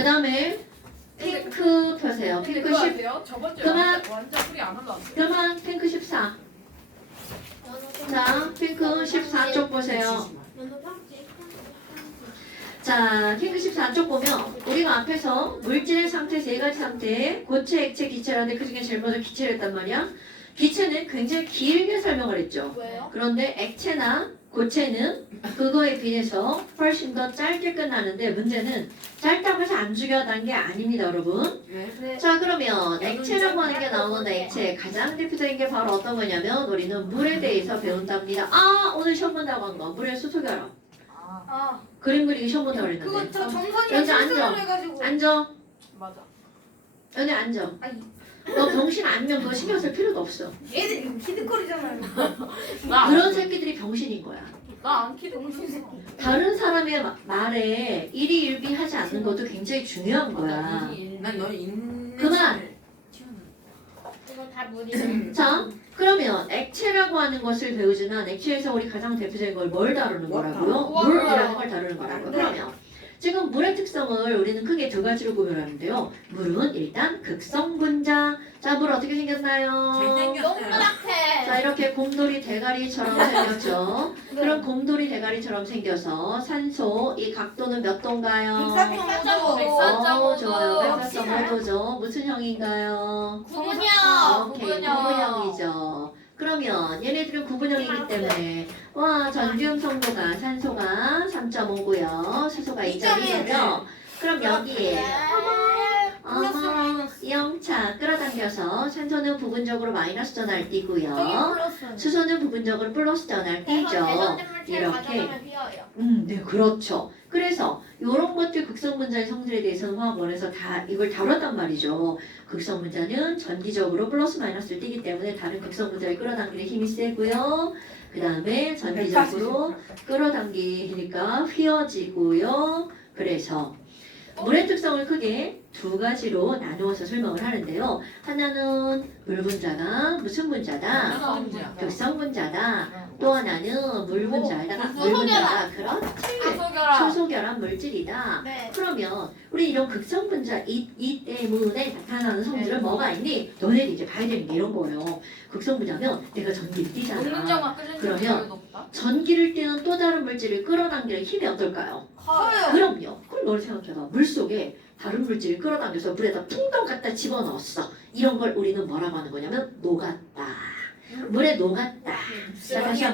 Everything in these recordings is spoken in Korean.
그 다음에 핑크 펴세요. 핑크 10. 저번 주에 그만. 완전 풀이 안 올라왔어요. 그만 핑크 14. 자, 핑크 14쪽 보세요. 자, 핑크 14쪽 보면 우리가 앞에서 물질의 상태 세 가지 상태, 고체, 액체, 기체라는데 그중에 제일 먼저 기체를 했단 말이야. 기체는 굉장히 길게 설명을 했죠. 왜요? 그런데 액체나 고체는 그거에 비해서 훨씬 더 짧게 끝나는데 문제는 짧다고 해서 안 중요하다는 게 아닙니다, 여러분. 네. 자, 그러면 액체라고 하는 게 나오는데 액체 가장 대표적인 게 바로 어떤 거냐면 우리는 물에 대해서 배운답니다. 아, 오늘 시험 본다고 한 거. 물의 수소결합. 아, 그림 그리기 시험 본다고 그거 그랬는데. 저 정선이랑 여기 앉아. 실수를 해가지고. 앉아. 맞아. 여기 앉아. 아니, 너 병신 아니면 그거 신경 쓸 필요도 없어. 얘들 키드거리잖아요. 그런 새끼들이 병신인 거야. 나안 키드. 정신 새끼. 다른 사람의 말에 일희일비하지 않는 것도 굉장히 중요한 거야. 난 너는 있는 그만. 이거 다 물이에요. 자, 그러면 액체라고 하는 것을 배우지만 액체에서 우리 가장 대표적인 걸 뭘 다루는 거라고요? 워터. 물이라는 걸 다루는 거라고요. 그러면 지금 물의 특성을 우리는 크게 두 가지로 구별하는데요. 물은 일단 극성분자. 자, 물 어떻게 생겼나요? 잘생겼어요. 동그랗게. 자, 이렇게 곰돌이 대가리처럼 생겼죠. 그런 곰돌이 대가리처럼 생겨서 산소 이 각도는 몇 도인가요? 104.5도. 좋아요. 역시 104.5도죠. 무슨 형인가요? 구분형. 오케이, 구분형이죠. 그러면 얘네들은 구분형이기 때문에 와, 전기음 성도가 산소가 3.5고요. 수소가 2.2고요. 그럼 여기에 플러스 마이너스. 0차 끌어당겨서 산소는 부분적으로 마이너스 전화를 저기 띄고요. 플러스. 수소는 부분적으로 플러스 전화를 띄죠. 이렇게. 네, 그렇죠. 그래서 이런 것들 극성분자의 성질에 대해서는 화학원에서 다 이걸 다뤘단 말이죠. 극성분자는 전기적으로 플러스 마이너스를 띄기 때문에 다른 극성분자를 끌어당기는 힘이 세고요. 그 다음에 전기적으로 끌어당기니까 휘어지고요. 그래서 물의 특성을 크게 두 가지로 나누어서 설명을 하는데요. 하나는 물분자가 무슨 분자다? 극성분자다. 또 하나는 물분자에다가 물분자가 그렇지. 초소결합 물질이다. 네. 그러면 우리 이런 극성분자 이 때문에 나타나는 성질은 뭐가 있니? 너네들이 이제 봐야 되는 게 이런 거예요. 극성분자면 내가 전기를 띄잖아. 녹는자가 끓는 그러면 줄 높다. 전기를 띄는 또 다른 물질을 끌어당기는 힘이 어떨까요? 커요. 그럼요. 그럼 너를 생각해봐. 물 속에 다른 물질을 끌어당겨서 물에다 풍덩 갖다 집어넣었어. 이런 걸 우리는 뭐라고 하는 거냐면 녹았다. 물에 녹았다. 자, 다시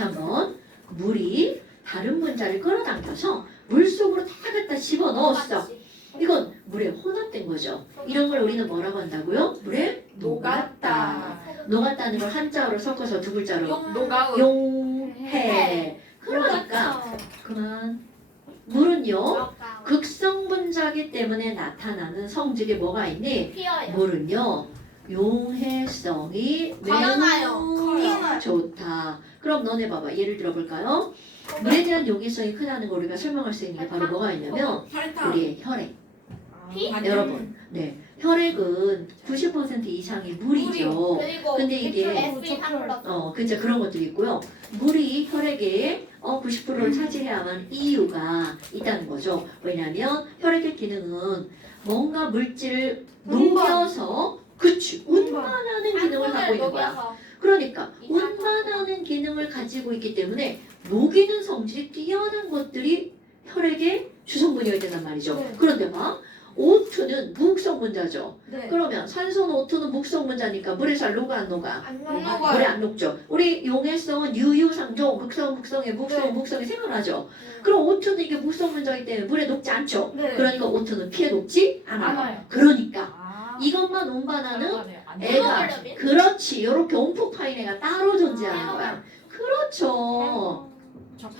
한번 물이 다른 분자를 끌어당겨서 물 속으로 다 갖다 집어넣었어. 이건 물에 혼합된 거죠. 이런 걸 우리는 뭐라고 한다고요? 물에 녹았다. 녹았다는 걸 한자어로 섞어서 두 글자로 녹아우. 용해. 그러니까 그만. 물은요 극성분자기 때문에 나타나는 성질이 뭐가 있니? 피어요. 물은요 용해성이 강하나요? 매우 좋다. 그럼 너네 봐봐. 예를 들어볼까요? 물에 대한 용해성이 크다는 걸 우리가 설명할 수 있는 게 바로 뭐가 있냐면 혈당. 우리의 혈액. 피? 여러분, 네, 혈액은 90% 이상이 물이죠. 그리고 근데 이게 그죠, 그런 것들이 있고요. 물이 혈액의 90%를 차지해야만 이유가 있다는 거죠. 왜냐하면 혈액의 기능은 뭔가 물질을 녹여서 그치 운반하는 기능을 갖고 있는 거야. 그러니까 운반하는 기능을 가지고 있기 때문에 녹이는 성질이 뛰어난 것들이 혈액의 주성분이어야 된단 말이죠. 네. 그런데 봐. O2는 무극성분자죠. 네. 그러면 산소는 O2는 무극성분자니까 물에 잘 녹아 안 녹아? 안 물에 녹아요. 안 녹죠. 우리 용해성은 유유상종, 극성에 무극성에 생겨나죠. 그럼 O2는 이게 무극성분자이기 때문에 물에 녹지 않죠. 네. 그러니까 O2는 피해 녹지 않아요. 않아요. 그러니까 아. 이것만 운반하는 안 애가 헤모글로빈? 그렇지. 이렇게 온폭 파인 애가 따로 존재하는 거야. 그렇죠.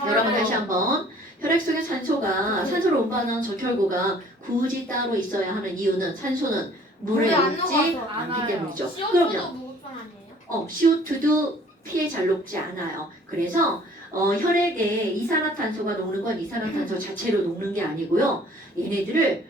여러분 다시 한번 혈액 속의 산소를 운반하는 적혈구가 굳이 따로 있어야 하는 이유는 산소는 물에 물에 안 녹지 녹아서 안 않기 와요. 때문이죠. CO2도 그러면 무극성 아니에요? CO2도 피에 잘 녹지 않아요. 그래서 혈액에 이산화탄소가 녹는 건 이산화탄소 자체로 녹는 게 아니고요. 얘네들을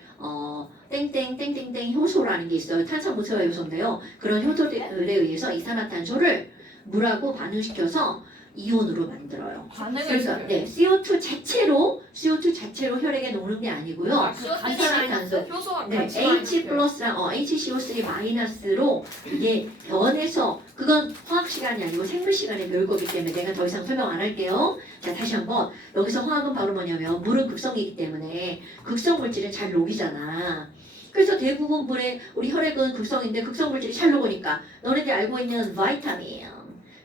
땡땡땡땡땡 효소라는 게 있어요. 탄산무쇠화 요소인데요. 그런 효소들에 의해서 이산화탄소를 물하고 반응시켜서 이온으로 만들어요. 반응을 그래서 시켜요. 네, CO2 자체로 혈액에 녹는 게 아니고요. 이산화탄소 효소와 네, 같이 H 플러스랑 HCO3 마이너스로 이게 변해서 그건 화학 시간이 아니고 생물 시간에 배울 거기 때문에 내가 더 이상 설명 안 할게요. 자, 다시 한번 여기서 화학은 바로 뭐냐면 물은 극성이기 때문에 극성 물질은 잘 녹이잖아. 그래서 대부분 물에 우리 혈액은 극성인데 극성 물질이 잘 녹으니까 너네들 알고 있는 바이타민,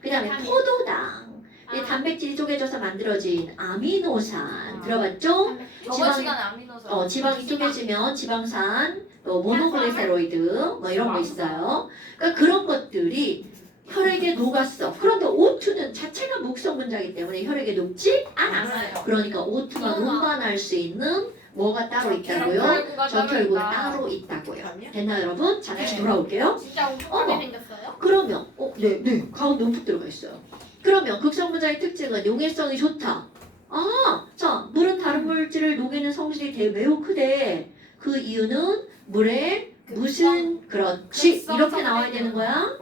그다음에 비타민. 포도당, 이 단백질이 쪼개져서 만들어진 아미노산 들어봤죠? 저번 지방이- 시간에 아미노산 지방이 쪼개지면 지방산, 또 모노글리세로이드 뭐 이런 거 있어요. 그러니까 그런 것들이 혈액에 녹았어. 그런데 O2는 자체가 목성 분자이기 때문에 혈액에 녹지 않아. 알아요. 그러니까 O2가 운반할 수 있는 뭐가 따로 있다고요? 적혈구가 따로 있다고요. 됐나요, 여러분? 자, 다시 네. 돌아올게요. 진짜 어머. 웅뚱하게 생겼어요? 그러면 네, 가운데 움푹 들어가 있어요. 그러면 극성분자의 특징은 용해성이 좋다. 자, 물은 다른 물질을 녹이는 성질이 매우 크대. 그 이유는 물에 무슨 그렇지 극성 이렇게 나와야 성질이 되는 거야.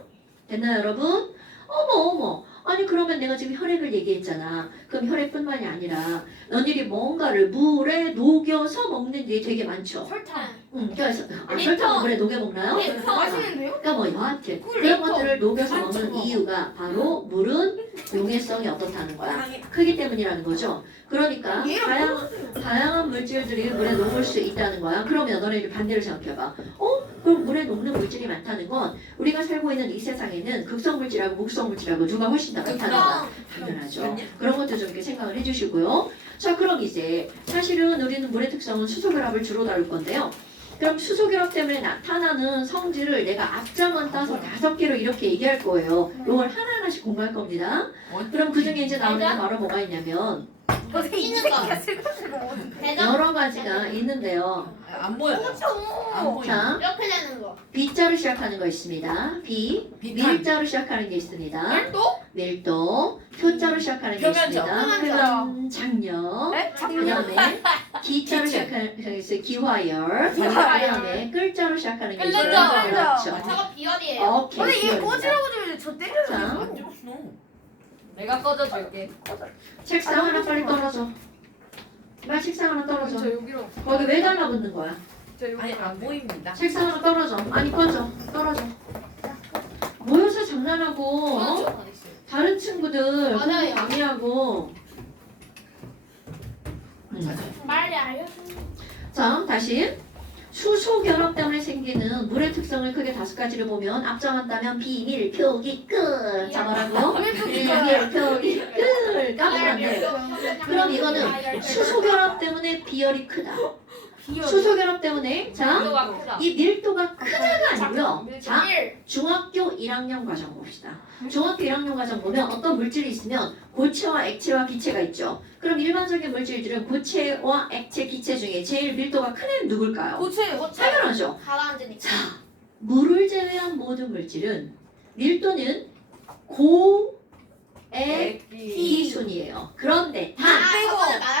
됐나요, 여러분? 어머. 아니 그러면 내가 지금 혈액을 얘기했잖아. 그럼 혈액뿐만이 아니라 너희들이 뭔가를 물에 녹여서 먹는 게 되게 많죠. 설탕. 그래서 리터. 설탕을 물에 녹여 먹나요? 맛있는데요? 그러니까 뭐 여하튼 그런 리터. 것들을 녹여서 많죠. 먹는 이유가 바로 물은 용해성이 어떻다는 거야. 크기 때문이라는 거죠. 그러니까 다양한 물질들이 물에 녹을 수 있다는 거야. 그러면 너네들 반대로 생각해봐. 그럼 물에 녹는 물질이 많다는 건 우리가 살고 있는 이 세상에는 극성 물질하고 목성 물질하고 누가 훨씬 더 많다는 거야. 당연하죠. 그런 것도 좀 이렇게 생각을 해주시고요. 자, 그럼 이제 사실은 우리는 물의 특성은 수소결합을 주로 다룰 건데요. 그럼 수소결합 때문에 나타나는 성질을 내가 앞자만 따서 5개로 이렇게 얘기할 거예요. 이걸 하나하나씩 공부할 겁니다. 그럼 그 중에 이제 나오는 게 바로 뭐가 있냐면 끼는 거. 대장. 여러 가지가 있는데요. 안 보여. 안 보여. 자, 이렇게 되는 거. B자로 시작하는 거 있습니다. 밀자로 시작하는 게 있습니다. 밀도. 표자로 시작하는 게 표면적. 있습니다. 표면장력. 네? 그다음에 기자로 시작하는 게 있어요. 기화열. 기화열. 그다음에 끌자로 시작하는 게 있어요. 끌자. 그렇죠. 저거 비열이에요. 오케이. 기화열입니다. 저 자, 내가 꺼져줄게. 책상 하나 빨리 떨어져. 빨리 책상 하나 떨어져. 저 여기로. 거기 왜 달라붙는 거야? 저 여기로. 아니 안 보입니다. 책상 하나 떨어져. 아니 꺼져. 떨어져. 모여서 장난하고 어? 다른 친구들 공부 맞아요. 방해하고. 빨리 알려. 자, 다시. 수소 결합 때문에 생기는 물의 특성을 크게 5가지를 보면 앞장한다면 비밀, 표기, 끝. 잡아라고요? 비밀, 표기, 끝. 까먹으면 안 돼요. 그럼 이거는 수소 결합 때문에 비열이 크다. 수소 결합 때문에 자, 밀도가 크다. 이 밀도가 크다가 아니고요. 자, 일. 중학교 1학년 과정 봅시다. 중학교 1학년 과정 보면 어떤 물질이 있으면 고체와 액체와 기체가 있죠. 그럼 일반적인 물질들은 고체와 액체, 기체 중에 제일 밀도가 큰 애는 누굴까요? 고체. 당연하죠. 가라앉으니까. 자, 물을 제외한 모든 물질은 밀도는 고액기순이에요. 그런데 단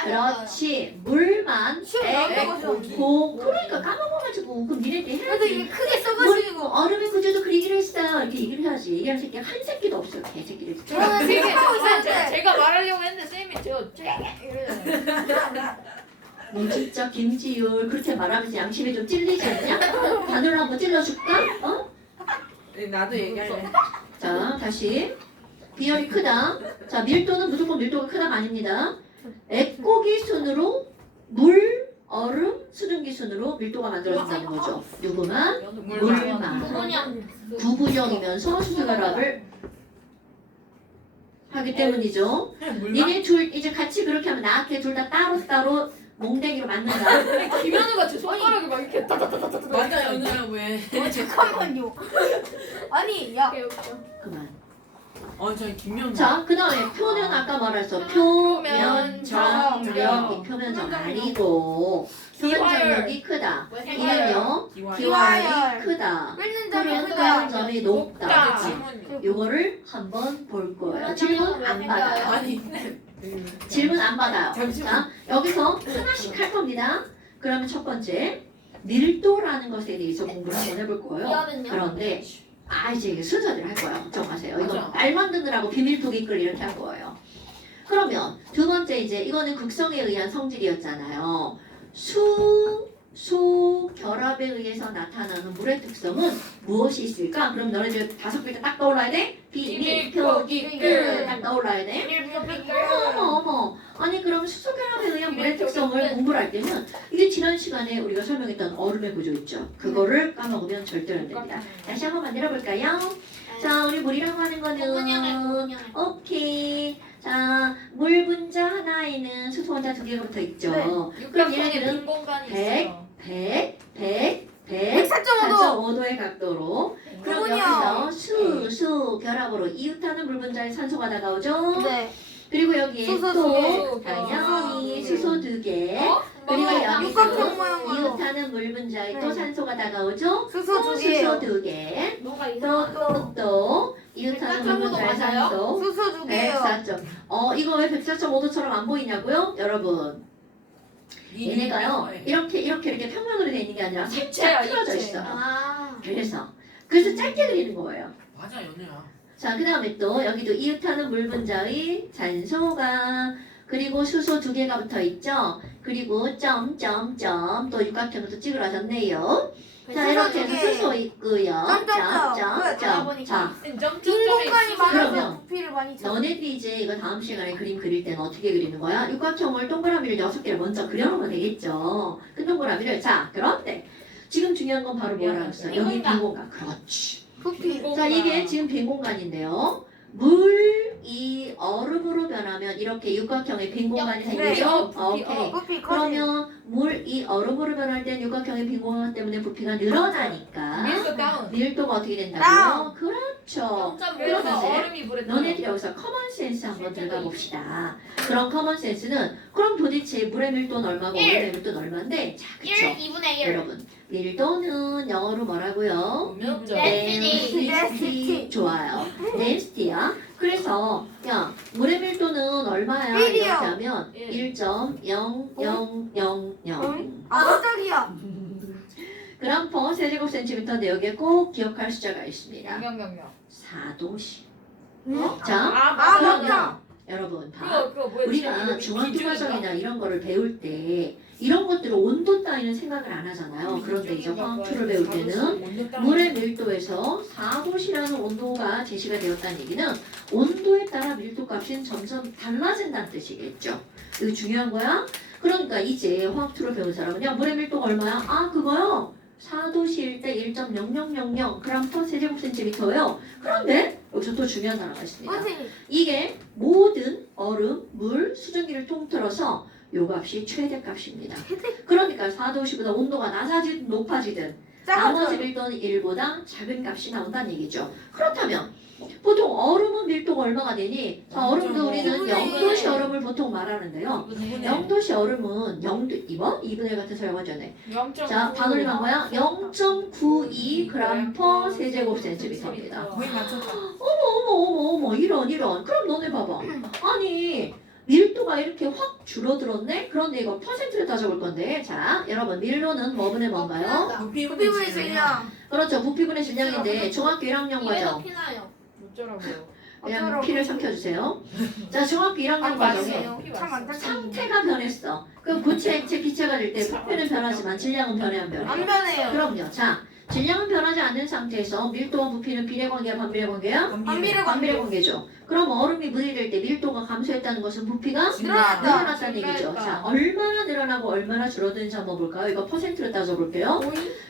그렇지 물만 액고 그러니까 까먹어가지고 그럼 니네들 해야지. 크게 물, 얼음의 구조도 그리기로 했어요. 이렇게 얘기를 해야지. 얘기하는 새끼가 한 새끼도 없어요. 개새끼들. 제가 말하려고 했는데 쌤이 너 진짜 김지율 그렇게 말하면서 양심이 좀 찔리지 않냐? 바늘로 한번 찔러줄까? 어? 나도 얘기할래. 자, 다시. 비열이 크다. 자, 밀도는 무조건 밀도가 크다가 아닙니다. 액고기 순으로 물, 얼음, 수증기 순으로 밀도가 만들어진다는 거죠. 누구만? 물만. 구분형이면서 수소결합을 하기 때문이죠. 니네 둘 이제 같이 그렇게 하면 나한테 둘 다 따로따로 몽댕이로 맞는다. 김현우가 제 손가락이 막 이렇게 따다다다다. 맞아 연우야 왜? 잠깐만요. 아니 야. 그만. 저희 김연우. 자, 그 다음에 표는 아까 말했어. 표면장력. 이 표면장 아니고 표면장력이 크다. 이는요. 기화열이 크다. 표면장점이 높다. 요거를 한번 볼 거예요. 질문 안 받아요. 아니. 질문 안 받아요. 잠시만. 자, 여기서 하나씩 할 겁니다. 그러면 첫 번째 밀도라는 것에 대해서 공부를 한번 해볼 거예요. 그런데 이제 이게 순서대로 할 거예요. 걱정하세요. 이거 맞아. 말 만드느라고 비밀 토기글 이렇게 할 거예요. 그러면 두 번째 이제 이거는 극성에 의한 성질이었잖아요. 소 결합에 의해서 나타나는 물의 특성은 무엇이 있을까? 그럼 너네들 5글자 딱 떠올라야 돼? 비밀 표기 딱 떠올라야 돼? 어머 아니 그럼 수소 결합에 의한 물의 특성을 공부를 할 때는 이게 지난 시간에 우리가 설명했던 얼음의 구조 있죠? 그거를 까먹으면 절대로 안 됩니다. 다시 한번 만들어 볼까요? 자 우리 물이라고 하는 거는 오케이. 자, 물 분자 하나에는 수소 원자 2개가 붙어 있죠. 그럼 육각형의 얘네들은 빈 공간이 100, 있어요. 104.5도의 각도로 그럼 그분이요. 여기서 수 결합으로 이웃하는 물 분자에 산소가 다가오죠. 네. 그리고 여기에 수소 또 2개. 당연히 수소 2개. 어? 그리고 엄마가 육각형 여기서 모양으로. 이웃하는 물 분자에 또 산소가 다가오죠. 수소 또 2개요. 수소 2개. 뭔가 또 이웃하는 물 분자에 산소. 수소 2개요. 104점. 이거 왜 104.5도처럼 안 보이냐고요? 여러분. 얘네가요. 이렇게 평면으로 돼 있는 게 아니라 살짝 틀어져 있어. 그래서 짧게 그리는 거예요. 맞아 연우야. 자, 그 다음에 또 여기도 이웃하는 물 분자의 산소가 그리고 수소 2개가 붙어 있죠. 그리고 점점점 또 육각형을 또 찍으러 하셨네요. 자, 이렇게 해서 수소 있고요. 점점점. 자, 빈 공간이 많아서 그러면 부피를 많이 차. 너네들이 이제 이거 다음 시간에 그림 그릴 때는 어떻게 그리는 거야? 육각형을 동그라미를 6개를 먼저 그려놓으면 되겠죠. 그 동그라미를 자, 그런데 지금 중요한 건 바로 뭐라고 했어요? 여기 빈 공간. 그렇지. 부피. 자, 이게 지금 빈 공간인데요. 물이 얼음으로 변하면 이렇게 육각형의 빈 공간이 생기죠? 오케이. 부피 커지. 그러면 물이 얼음으로 변할 때 육각형의 빈 공간 때문에 부피가 늘어나니까 밀도 다운. 밀도가 어떻게 된다고요? 그렇죠. 그래서 그러면 얼음이 물에 너네들이 여기서 커먼 센스 한번 들어가 봅시다. 그런 커먼 센스는 그럼 도대체 물의 밀도는 얼마고 얼음의 밀도는 얼마인데? 자, 그쵸? 2분의 1. 여러분, 밀도는 영어로 뭐라고요? 몇점? density. 좋아요. density야. 그래서 야 물의 밀도는 얼마야? 일이요. 이렇게 하면 1.00000. 아, 깜짝이야. 그럼 퍼 세제곱센티미터인데 여기에 꼭 기억할 숫자가 있습니다. 영영영영. 4도씨. 어? 자, 아, 그러면 맞다. 여러분 봐. 그거 뭐야? 우리가 중앙교과서이나 이런 거를 배울 때 이런 것들을 온도 따위는 생각을 안 하잖아요. 그런데 이제 화학투를 배울 때는 물의 밀도에서 4도씨라는 온도가 제시가 되었다는 얘기는 온도에 따라 밀도 값이 점점 달라진다는 뜻이겠죠. 이거 중요한 거야. 그러니까 이제 화학투를 배운 사람은요. 물의 밀도가 얼마야? 아 그거요. 4도씨일 때 1.0000g 퍼 세제곱센티미터예요. 그런데 여기서 또 중요한 단어가 있습니다. 이게 모든 얼음, 물, 수증기를 통틀어서 요 값이 최대값입니다. 그러니까 4도씨보다 온도가 낮아지든 높아지든 나머지 밀도는 1보다 작은 값이 나온다는 얘기죠. 그렇다면 보통 얼음은 밀도가 얼마가 되니? 자, 얼음도 우리는 0도씨 얼음을 보통 말하는데요. 0도씨 얼음은 2분의 1 같은 설명하잖아요. 자, 반올림한 거야? 0.92g 퍼 세제곱센티미터입니다. 거의 맞췄다. 어머 이런 그럼 너네 봐봐. 아니 밀도가 이렇게 확 줄어들었네? 그런데 이거 퍼센트를 따져볼 건데 자 여러분 밀도는 뭐분의 뭔가요? 부피분의 질량. 그렇죠. 부피분의 질량인데 중학교 1학년 과정 피나요. 어쩌라고요? 그냥 피를 삼켜주세요. 자 중학교 1학년 과정에 상태가 변했어. 그럼 고체, 액체, 기체가 될 때 부피는 변하지만 질량은 변해 안 변해? 안 변해요. 그럼요. 자 질량은 변하지 않는 상태에서 밀도와 부피는 비례 관계야 반비례 관계야? 반비례 관계죠. 그럼 얼음이 물이 될 때 밀도가 감소했다는 것은 부피가 늘어났다는 얘기죠. 자, 얼마나 늘어나고 얼마나 줄어드는지 한번 볼까요? 이거 퍼센트로 따져볼게요.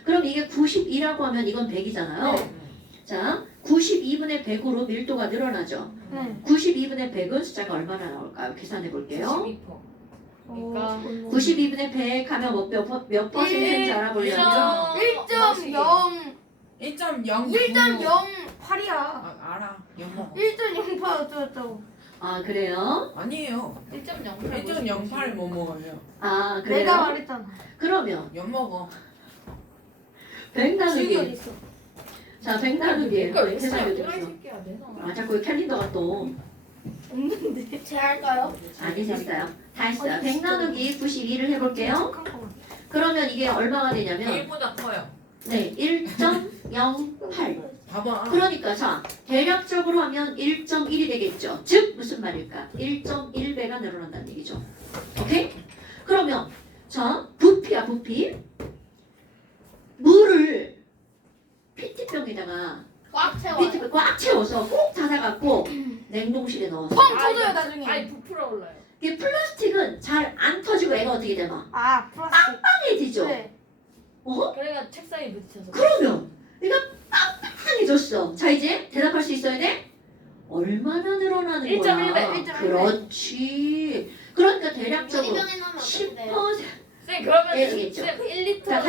그럼 이게 92라고 하면 이건 100이잖아요. 자, 92분의 100으로 밀도가 늘어나죠. 92분의 100은 숫자가 얼마나 나올까요? 계산해 볼게요. 92분의 100 하면 몇 퍼센트인지 알아보려면 1.08이야. 알아. 연모. 1.08 어쩌고. 아, 그래요? 아니에요. 1.08 뭐 먹어요. 아, 내가 그래요? 말했잖아. 그러면 연 먹어. 100 나누기 어딨어? 자, 100 나누기 그러니까 왜 계산해 또라이 보세요. 새끼야, 내 성. 아, 자꾸 캘린더가 또 없는데. 제가 할까요? 아니 됐어요. 다 했어요. 100 나누기 92를 해볼게요. 그러면 이게 얼마가 되냐면 1보다 커요. 네, 1.08 봐봐. 그러니까 자 대략적으로 하면 1.1이 되겠죠. 즉 무슨 말일까? 1.1배가 늘어난다는 얘기죠. 오케이? 그러면 자 부피야 부피. 물을 PT병에다가 꽉 채워요. PT병 꽉 채워서 꼭 닫아갖고 냉동실에 넣어서 뻥 터져요 나중에. 아니 부풀어 올라요. 이게 플라스틱은 잘 안 터지고 애가 어떻게 되나? 아 플라스틱. 빵해지죠. 네. 어? 그러니까 책상에 부딪혀서. 그러면 얘가 빵빵해졌어. 자 이제 대답할 수 있어야 돼? 얼마나 늘어나는 1.1 거야? 배, 1.1 배. 그렇지. 그러니까 대략적으로 유리병에 넣으면 10% 어떡해요? 쌤 그러면 얘기했죠. 쌤 1리터. 자,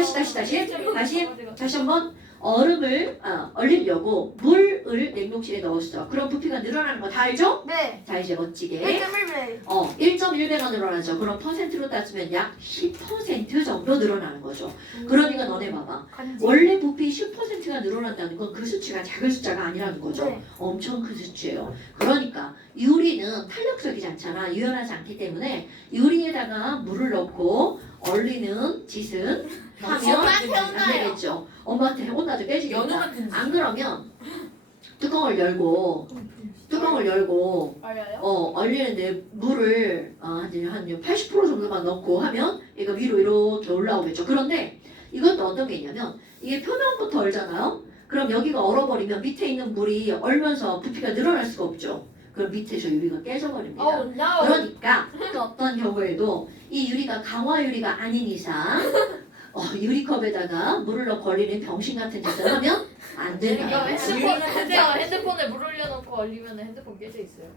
다시 한번 얼음을 얼리려고 물을 냉동실에 넣었어. 그럼 부피가 늘어나는 거 다 알죠? 네. 자 이제 멋지게 1.1배. 1.1배가 늘어나죠. 그럼 퍼센트로 따지면 약 10% 정도 늘어나는 거죠. 그러니까 너네 봐봐. 간지. 원래 부피 10%가 늘어난다는 건 그 수치가 작은 숫자가 아니라는 거죠. 네. 엄청 큰 수치예요. 그러니까 유리는 탄력적이지 않잖아. 유연하지 않기 때문에 유리에다가 물을 넣고 얼리는 짓은 하면 엄마한테 안 혼나요. 되겠죠. 엄마한테 혼나도 연우 깨지겠다. 같은 지. 안 그러면 뚜껑을 열고 알려요? 얼리는데 물을 한 80% 정도만 넣고 하면 얘가 위로 이렇게 올라오겠죠. 그런데 이것도 어떤 게 있냐면 이게 표면부터 얼잖아요. 그럼 여기가 얼어버리면 밑에 있는 물이 얼면서 부피가 늘어날 수가 없죠. 그럼 밑에 저 유리가 깨져버립니다. Oh no. 그러니까 또 어떤 경우에도 이 유리가 강화 유리가 아닌 이상 유리컵에다가 물을 넣고 얼리는 병신 같은 짓을 하면 안 이거 된다. 핸드폰에 물 올려놓고 얼리면 핸드폰 깨져 있어요.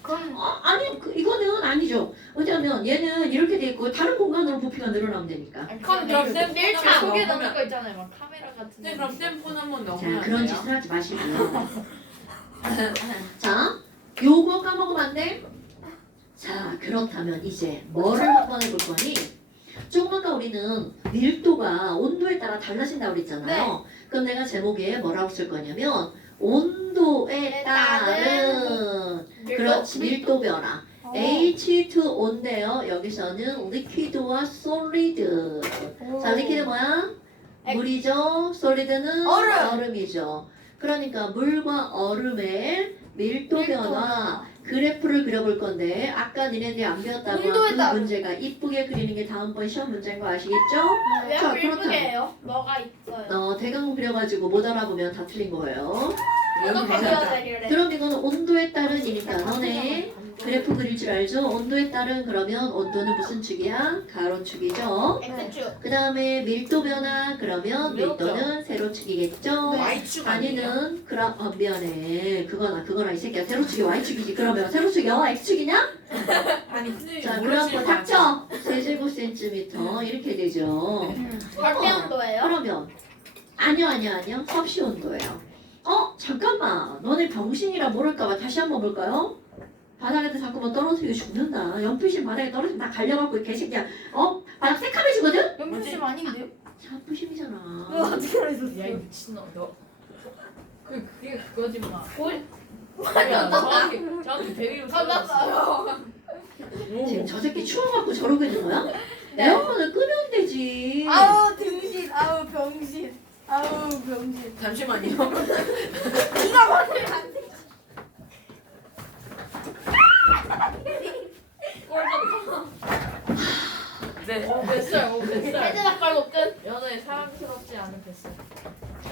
그럼 아니 이거는 아니죠. 왜냐면 얘는 이렇게 돼 있고 다른 공간으로 부피가 늘어나면 되니까. 그럼 그럼 쌤 밀착 폰 속에 한번 넣는 넣으면. 거 있잖아요. 막 카메라 같은. 네, 그럼 쌤폰 한번 자 넣으면 그런 돼요? 짓을 하지 마시고요. 자 요거 까먹으면 안 돼. 자 그렇다면 이제 뭐를 한번 해볼 거니? 조금 아까 우리는 밀도가 온도에 따라 달라진다고 그랬잖아요. 그럼 내가 제목에 뭐라고 쓸 거냐면 온도에 따른 그렇지 밀도 변화. H2O인데요. 여기서는 리퀴드와 솔리드. 자, 리퀴드 뭐야? 물이죠. 솔리드는 얼음이죠. 그러니까 물과 얼음의 밀도 변화 그래프를 그려볼 건데 아까 니네들이 안 배웠다고 온도에 한 따라. 그 문제가 이쁘게 그리는 게 다음번 시험 문제인 거 아시겠죠? 왜 자, 이렇게 그렇다면. 예쁘게요? 뭐가 있어요? 대강 그려가지고 못 알아보면 다 틀린 거예요. 어떻게 맞아. 그려야 되길래? 그럼 이거는 온도에 따른이니까 너네 그래프 그릴 줄 알죠? 온도에 따른 그러면 온도는 무슨 축이야? 가로축이죠. X축. 그 다음에 밀도 변화 그러면 밀도는 세로축이겠죠. Y축 아니에요? 아니는 미안해 그거나 이 새끼야 세로축이 Y축이지. 그러면 세로축이야 X축이냐? 아니 선생님 자 모르시는 그럼 거 닥쳐 세제곱센티미터 이렇게 되죠. 절대 온도예요? 그러면 아니요 섭씨 온도예요. 잠깐만 너네 병신이라 모를까봐 다시 한번 볼까요? 바닥에다 자꾸만 떨어뜨리고 죽는다. 연필심 바닥에 떨어지면 다 갈려갖고 이 개새끼야. 바닥 새카매지거든? 연필심 아닌데요? 자부심이잖아. 어떻게 알았어? 야이 미친놈 너. 그게 그거지 마. 던졌다. 정확히 100일 던졌어요. 지금 저 새끼 추워갖고 저러고 있는 거야? 에어컨을 끄면 되지. 아우 등신. 아우 병신. 아우 병신. 잠시만요. 이거 맞으면 안 돼. 네. 뱃살 뱃살. 헤드락 걸고 끝. 연애 사랑스럽지 않은 뱃살.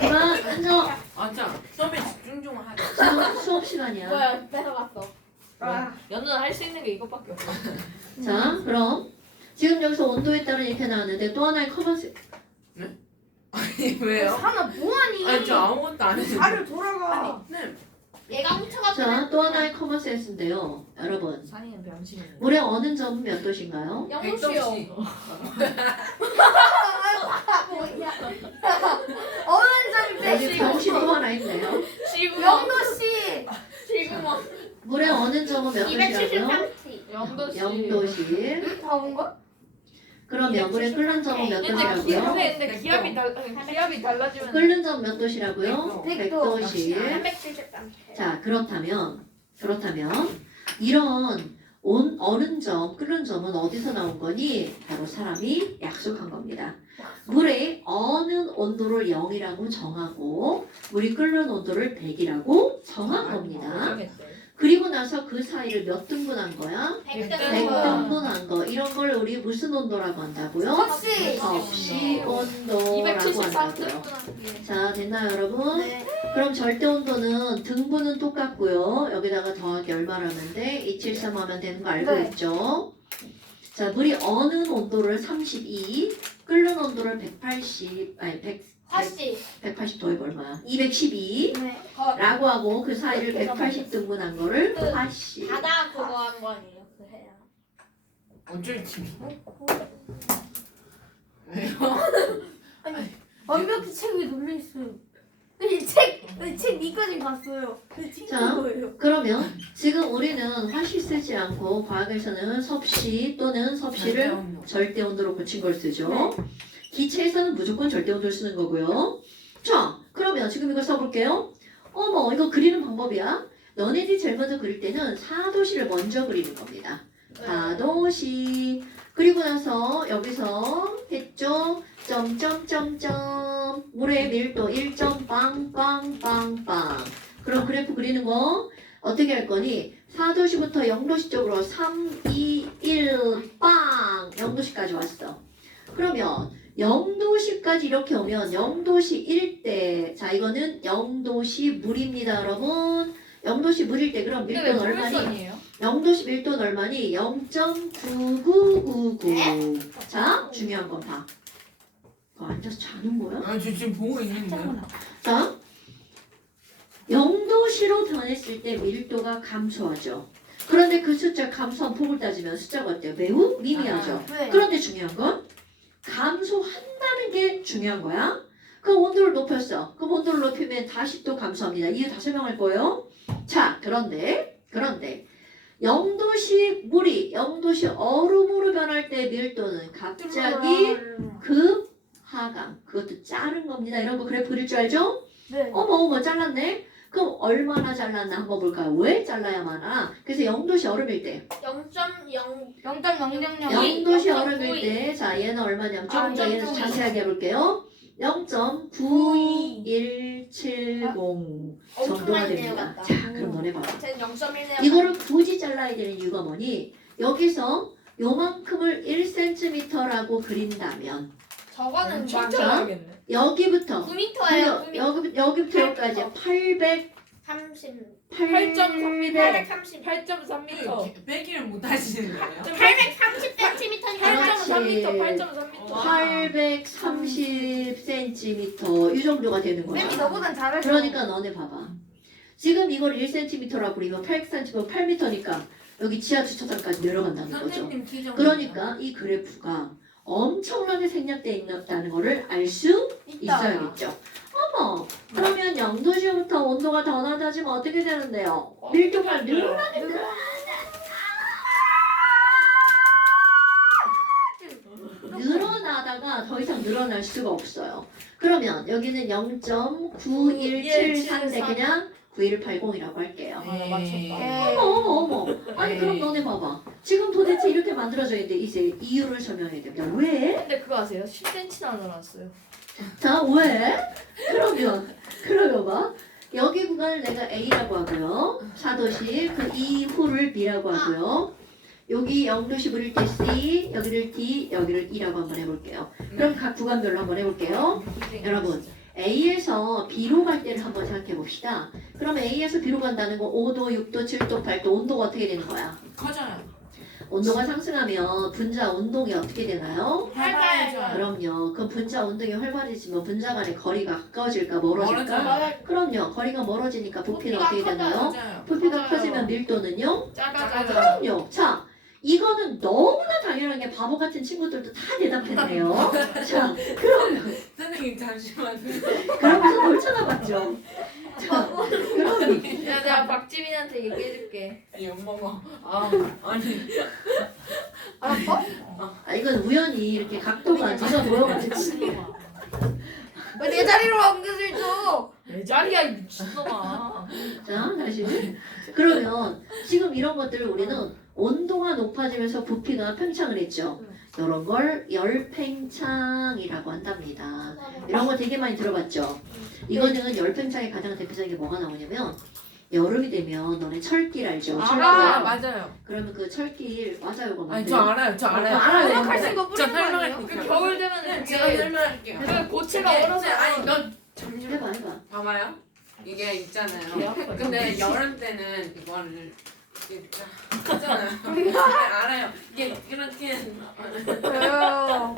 그만 앉아. 자, 선배 집중 좀 하자. 지금 수업 시간이야. 뭐야 뺏어갔어. 연애는 할 수 있는 게 이것밖에 없어. 자 그럼 지금 여기서 온도에 따른 이렇게 나왔는데 또 하나의 커먼스. 아니 왜요? 하나 뭐하니? 아니 저 아무것도 안 했는데. 발을 돌아가. 네. 얘가 훔쳐가지고. 자 또 하나의 커먼 센스인데요. 여러분 산이는 병신이네. 물의 어는 점은 몇 도신가요? 영도씨요. 백도씨. 어느 점이 여기 빼시고. 병신 또 하나 있네요. 영도씨. 지구멍. 물의 어는 점은 몇 도시라고요? 273티. 영도씨. 0도시. 다 본 거? 그러면 물의 끓는 점은 몇 도시라고요? 근데 기압이 달라지면 끓는 점 몇 도시라고요? 100도. 100도시. 373티. 자 그렇다면 이런 얼은 점, 끓는 점은 어디서 나온 거니? 바로 사람이 약속한 겁니다. 물의 어는 온도를 0이라고 정하고 물이 끓는 온도를 100이라고 정한 겁니다. 그리고 나서 그 사이를 몇 등분한 거야? 100등분한 거. 이런 걸 우리 무슨 온도라고 한다고요? 섭씨. 섭씨 온도라고 273등. 한다고요. 자, 됐나요, 여러분? 네. 그럼 절대 온도는 등분은 똑같고요. 여기다가 더하기 얼마를 하면 돼? 273 하면 되는 거 알고 네. 있죠? 자, 물이 어는 온도를 32, 끓는 온도를 180, 아니 180 더해봐 얼마야? 212 네. 라고 하고 그 사이를 180 등분한 거를 화씨. 바다 그거 한 거 아니에요? 그 해야. 어쩔지. 왜요? 완벽히 책 위에 놀려 있어요. 책 위까지 갔어요. 자. 거예요. 그러면 지금 우리는 화씨 쓰지 않고 과학에서는 섭씨 또는 섭씨를 절대 온도로 고친 걸 쓰죠. 기체에서는 무조건 절대 온도를 쓰는 거고요. 자, 그러면 지금 이거 써볼게요. 어머, 이거 그리는 방법이야. 너네들이 제일 먼저 그릴 때는 사도시를 먼저 그리는 겁니다. 사도시. 그리고 나서 여기서 했죠. 점점점점. 물의 밀도 1점 빵빵빵빵. 그럼 그래프 그리는 거 어떻게 할 거니? 4도시부터 0도시 쪽으로 3, 2, 1, 빵! 0도시까지 왔어. 그러면 0도시까지 이렇게 오면 0도시 1대. 자, 이거는 0도시 물입니다, 여러분. 0도시 물일 때 그럼 밀도는 얼마니? 아니에요? 0도시 밀도는 얼마니? 0.9999. 자, 중요한 건 봐. 너 앉아서 자는 거야? 아, 저 지금 보고 있는데요. 자, 0도시로 변했을 때 밀도가 감소하죠. 그런데 그 숫자 감소한 폭을 따지면 숫자가 어때요? 매우 미미하죠. 네. 그런데 중요한 건 감소한다는 게 중요한 거야. 그럼 온도를 높였어. 그럼 온도를 높이면 다시 또 감소합니다. 이유 다 설명할 거예요. 자, 그런데 0도시 물이 0도시 얼음으로 변할 때 밀도는 갑자기 급하강. 그것도 자른 겁니다. 이런 거 그래프 그릴 줄 알죠? 네. 어머 잘랐네. 그럼 얼마나 잘랐나 한번 볼까요? 왜 잘라야만 하나? 그래서 0도시 얼음일 때 0.0 0.000 0도시 0.92. 얼음일 때 자 얘는 얼마냐면 조금 더 아, 얘는 0.92. 자세하게 해볼게요. 0.9170 정도가 됩니다. 자 그럼 너네 봐봐. 쟤는 0.1네요. 이거를 굳이 잘라야 되는 이유가 뭐니? 여기서 요만큼을 1cm라고 그린다면 저거는 자, 맞죠? 여기부터 9m예요. 9m. 여기부터 여기까지 30. 830 8.3m. 빼기를 못 하시는 거예요? 830cm니까 830cm 이 정도가 되는 거야. 쌤이 너보단 잘하셔. 그러니까 너네 봐봐. 지금 이걸 1cm라고 그리면 8cm, 8m니까 여기 지하 주차장까지 내려간다는 거죠. 선생님 키 좀. 그러니까 이 그래프가 엄청나게 생략되어 있다는 거를 알 수 있어야겠죠. 어머, 그러면 0도시부터 온도가 더 낮아지면 어떻게 되는데요? 밀도가 늘어나니까. 늘어나다가 더 이상 늘어날 수가 없어요. 그러면 여기는 0.9173인데 그냥 9180이라고 할게요. 네. 어머. 아니 그럼 너네 봐봐. 지금 도대체 이렇게 만들어져야 돼. 이제 이유를 설명해야 됩니다. 왜? 근데 그거 아세요? 10cm나 늘어났어요. 자, 왜? 그러면 봐. 여기 구간을 내가 A라고 하고요. 4도시 그 이후를 B라고 하고요. 여기 0도시 물일 때 C, 여기를 D, 여기를 E라고 한번 해볼게요. 그럼 각 구간별로 한번 해볼게요. 여러분, A에서 B로 갈 때를 한번 생각해 봅시다. 그럼 A에서 B로 간다는 거 5도, 6도, 7도, 8도 온도가 어떻게 되는 거야? 커져요. 온도가 상승하면 분자 운동이 어떻게 되나요? 활발해져요. 그럼요. 그럼 분자 운동이 활발해지면 분자 간의 거리가 가까워질까 멀어질까? 그럼요. 거리가 멀어지니까 부피는 어떻게 되나요? 커져요. 부피가 맞아요. 커지면 밀도는요? 작아져요. 그럼요. 자, 이거는 너무나 당연한 게 바보 같은 친구들도 다 대답했네요. 자, 그러면 선생님 잠시만요. 그러면서 뭘 쳐다봤죠? 자, 그럼 야, 내가 박지민한테 얘기해줄게. 아니 엄마가 아니 이건 우연히 이렇게 각도가 뒤져 보여가지고 왜내 자리로 옮겨줄 줘? 내 자리야, 이 미친놈아. 자, 다시. 그러면 지금 이런 것들을 우리는 온도가 높아지면서 부피가 팽창을 했죠. 이런 걸 열팽창이라고 한답니다. 이런 거 되게 많이 들어봤죠. 이거는 열팽창의 가장 대표적인 게 뭐가 나오냐면 여름이 되면 너네 철길 알죠? 철길. 아 맞아요. 그러면 그 철길 맞아요, 이거 아니 뭔데? 저 알아요. 저 알아요. 알아요. 생각할 이거 저 뿌리는 거 아니에요? 설명할게요. 그 겨울 되면 네, 그게 제가 설명할게요. 그 고체가 이게- 얼어서 아니 너 잠시만 해봐, 해봐. 봐봐요. 이게 개 있잖아요. 아파요. 근데 여름 때는 이거를 이렇게 딱 하잖아요. 네, 알아요. 이게 이렇게 저요.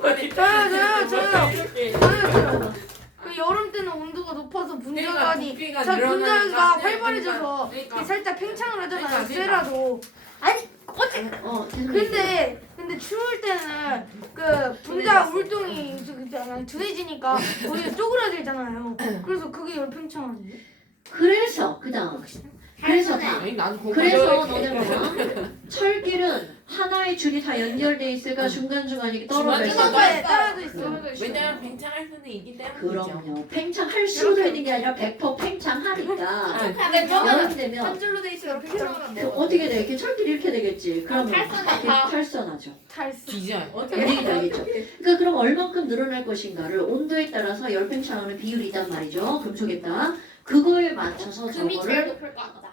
아니 저요. 그 여름 때는 온도가 높아서 분자간이 부피가 자 분자가 늘어나니까 활발해져서 그러니까. 이게 살짝 팽창을 하잖아요. 그러니까. 쇠라도. 아니 어째 계속 근데 추울 때는 그 분자 울동이 둔해지니까 거기가 쪼그라들잖아요. 그래서 그게 열팽창하지. 그래서 그다음 그래서 봐. 아니 나도 그거 그래서 이렇게- 너네 봐봐. 철길은 하나의 줄이 다 연결돼 있으니까 중간중간에 이렇게 떨어져 있어. 중간에 따라도 있어. 왜냐면 팽창할 수는 있기 때문이죠. 그럼요. 팽창할 수도 있는 게 아니라 100% 팽창하니까. 근데 여름 그러면 되면 한 줄로 돼 있으면 팽창하면 돼요. 어떻게 돼? 이렇게 철길이 이렇게 되겠지. 그러면 탈선하다. 이렇게 탈선하죠. 탈수. 뒤져요. 무슨 얘기인지 알겠죠? 그러니까 그럼 얼만큼 늘어날 것인가를 온도에 따라서 열팽창하는 비율이 있단 말이죠. 금속에다. 그거에 맞춰서 금이 제일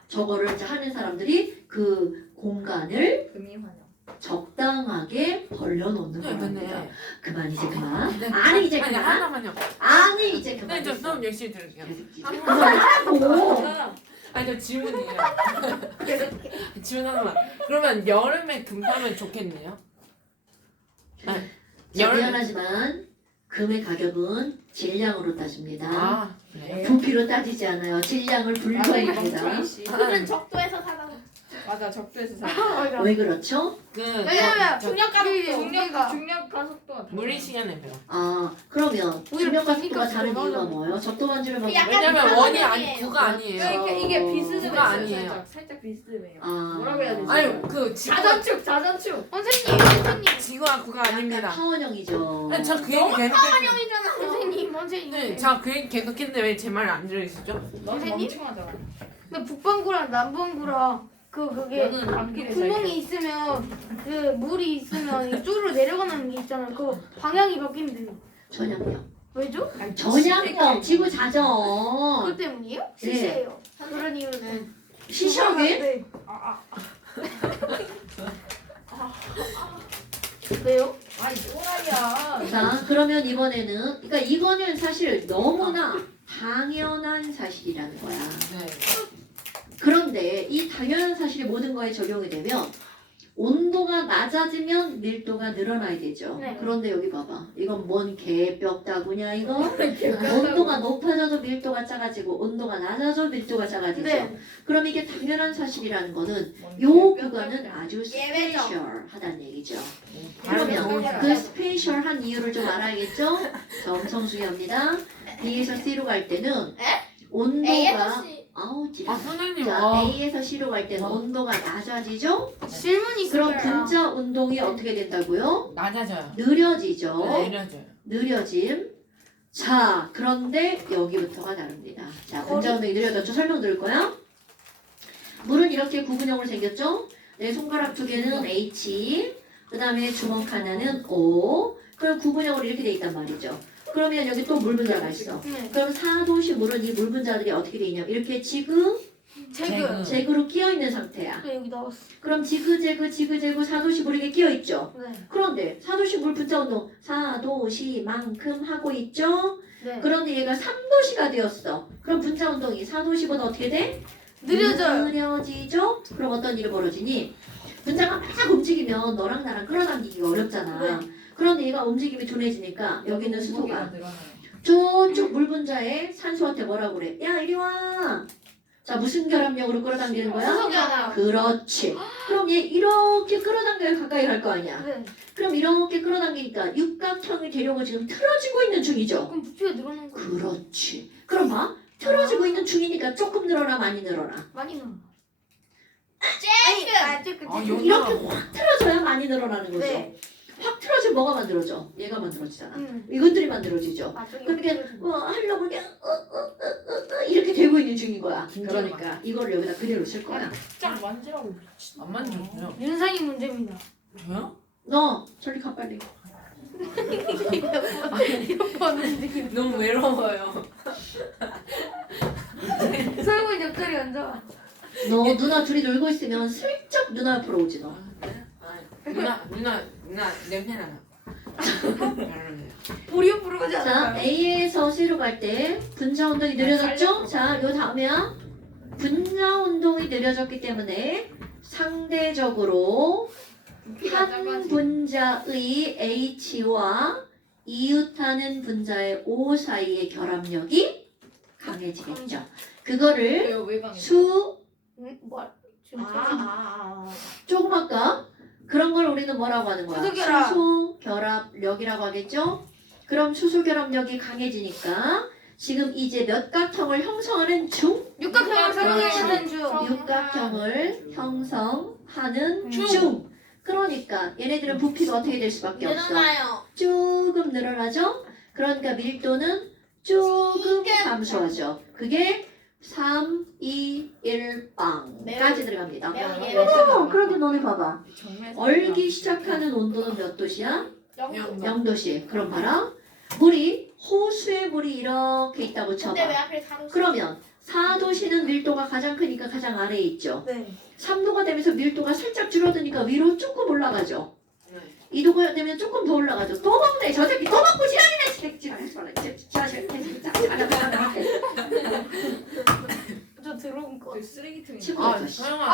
저거를 높을 거다. 이제 하는 사람들이 그 공간을 금이 환영. 적당하게 벌려놓는 겁니다. 네. 그만 이제 그만. 네. 아니 이제 아니 그만. 하나만요. 아니 이제 그만. 네, 저 수업 열심히 들을게요. 그만하고. 아니 저 질문이에요. 질문 하나만. 그러면 여름에 금 사면 좋겠네요. 자, 여름- 미안하지만 금의 가격은 질량으로 따집니다. 아 그래요? 부피로 따지지 않아요. 질량을 불과합니다. 금은 적도에서 사다. 맞아 적도에서 사. 왜 그렇죠? 그 왜냐면 중력 가속도. 우리가 중력 가속도가. 물리 시간에 배워. 아 그러면 오히려 중력 가속도가 부피가 다른 더 이유가 나아요. 뭐예요? 적도 반지를 막 약간 왜냐면 비슷한 원이 느낌이에요. 구가 아니에요. 그러니까 이게 비스듬해요. 그거 아니에요. 살짝 비스듬해요. 아. 뭐라고 해야 되지? 아니 그 지구가 자전축. 선생님. 지구가 구가 아닙니다. 파원형이죠. 아니 저그 얘기 계속 했는데 선생님. 네, 저그 얘기 계속 했는데 왜 제 말 안 들으시죠? 너무 선생님? 멍청하잖아. 근데 북반구랑 남반구랑 그게 너는 감기를 구멍이 있으면 그 물이 있으면 이쪽으로 내려가는 게 있잖아요. 그 방향이 바뀌면 돼요. 전향형. 왜죠? 전향형 지구 자전. 그것 때문이에요? 네. 시시해요. 그런 이유는 시시하게? 네. 왜요? 아니 또라이야. 자 그러면 이번에는 그러니까 이거는 사실 너무나 당연한 사실이라는 거야. 네. 그런데 이 당연한 사실이 모든 거에 적용이 되면 온도가 낮아지면 밀도가 늘어나야 되죠. 네. 그런데 여기 봐봐. 이건 뭔 개뼈다구냐 이거? 온도가 높아져도 밀도가 작아지고 온도가 낮아져도 밀도가 작아지죠. 네. 그럼 이게 당연한 사실이라는 거는 요 구간은 아주 예외죠. 스페셜하다는 얘기죠. 발음이 그러면 좋으시다. 그 스페셜한 이유를 좀 알아야겠죠? 자, 엄청 중요합니다. B에서 C로 갈 때는 온도가 A에서 C. 아우 아 지랄. 선생님 자, 와. A에서 C로 갈 때는 온도가 낮아지죠? 질문이 그럼 있어요. 분자 운동이 어떻게 된다고요? 낮아져요. 느려지죠? 내려져요. 느려짐. 자, 그런데 여기부터가 다릅니다. 자, 분자 운동이 느려졌죠? 설명 들을 거야? 물은 이렇게 구분형으로 생겼죠? 내 손가락 두 개는 H, 그 다음에 주먹 하나는 O, 그럼 구분형으로 이렇게 돼 있단 말이죠. 그러면 여기 또 물 분자가 있어. 네. 그럼 4도시 물은 이 물 분자들이 어떻게 돼 있냐면 이렇게 제그. 지그로 끼어 있는 상태야. 네, 여기 나왔어. 그럼 지그재그 4도시 물이 이렇게 끼어 있죠. 네. 그런데 4도시 물 분자 운동 4도시만큼 하고 있죠. 네. 그런데 얘가 3도시가 되었어. 그럼 분자 운동이 4도시보다 어떻게 돼? 느려져요. 느려지죠? 그럼 어떤 일이 벌어지니? 분자가 막 움직이면 너랑 나랑 끌어당기기가 어렵잖아. 네. 그런데 얘가 움직임이 둔해지니까 여기 있는 수소가 늘어나요. 저쪽 물 분자에 산소한테 뭐라고 그래? 야 이리 와. 자 무슨 결합력으로 끌어당기는 거야? 수석이 하나. 그렇지. 그럼 얘 이렇게 끌어당겨야 가까이 갈 거 아니야. 네. 그럼 이렇게 끌어당기니까 육각형의 대력은 지금 틀어지고 있는 중이죠. 그럼 부피가 늘어난 거. 그렇지. 그럼 봐. 틀어지고 있는 중이니까 조금 늘어나 많이 늘어나. 많이 늘어. 잭! 잭. 아, 이렇게 확 틀어져야 많이 늘어나는 거죠. 네. 확 틀어지면 뭐가 만들어져? 얘가 만들어지잖아. 응. 이것들이 만들어지죠. 맞아. 그러니까 하려고 그냥 이렇게 되고 있는 중인 거야. 그러니까 이걸 여기다 그대로 쓸 거야. 짝 만지라고 미친. 안 만져요. 윤상이 문제입니다. 저요? 너 저리 가 빨리. 너무 외로워요. 설문 옆자리 앉아. 너 누나 둘이 놀고 있으면 슬쩍 누나 앞으로 오지 너. 누나 냄새나. 별로네요. 우리 옆으로 가지 자, 않아. A에서 C로 갈 때 분자 운동이 느려졌죠? 자, 요 다음이야. 분자 운동이 느려졌기 때문에 상대적으로 한 분자의 H와 이웃하는 분자의 O 사이의 결합력이 강해지겠죠. 그거를 왜요? 왜 강해? 응? 뭐? 지금 조금 아까 그런 걸 우리는 뭐라고 하는 거야? 수소결합. 수소결합력이라고 하겠죠? 그럼 수소결합력이 강해지니까 지금 이제 몇 각형을 형성하는 중? 육각형을 사용하는 중. 육각형을 형성하는 중. 중. 그러니까 얘네들은 부피가 어떻게 될 수밖에 없어. 조금 늘어나죠? 그러니까 밀도는 조금 감소하죠. 그게 3, 2, 1빵까지 들어갑니다. 그런데 너네 봐봐. 얼기 시작하는 온도는 몇 도시야? 0도씨. 그럼 봐라. 호수에 물이 이렇게 있다고 쳐봐. 그러면 4도씨는 밀도가 가장 크니까 가장 아래에 있죠. 네. 3도가 되면서 밀도가 살짝 줄어드니까 위로 조금 올라가죠. 네. 2도가 되면 조금 더 올라가죠. 또 먹네. 저 새끼 또 먹고 지랄이네. 지랄하지 말라. 저 들어온 거. 쓰레기통이. 친구 아, 없어. 씨. 서영아.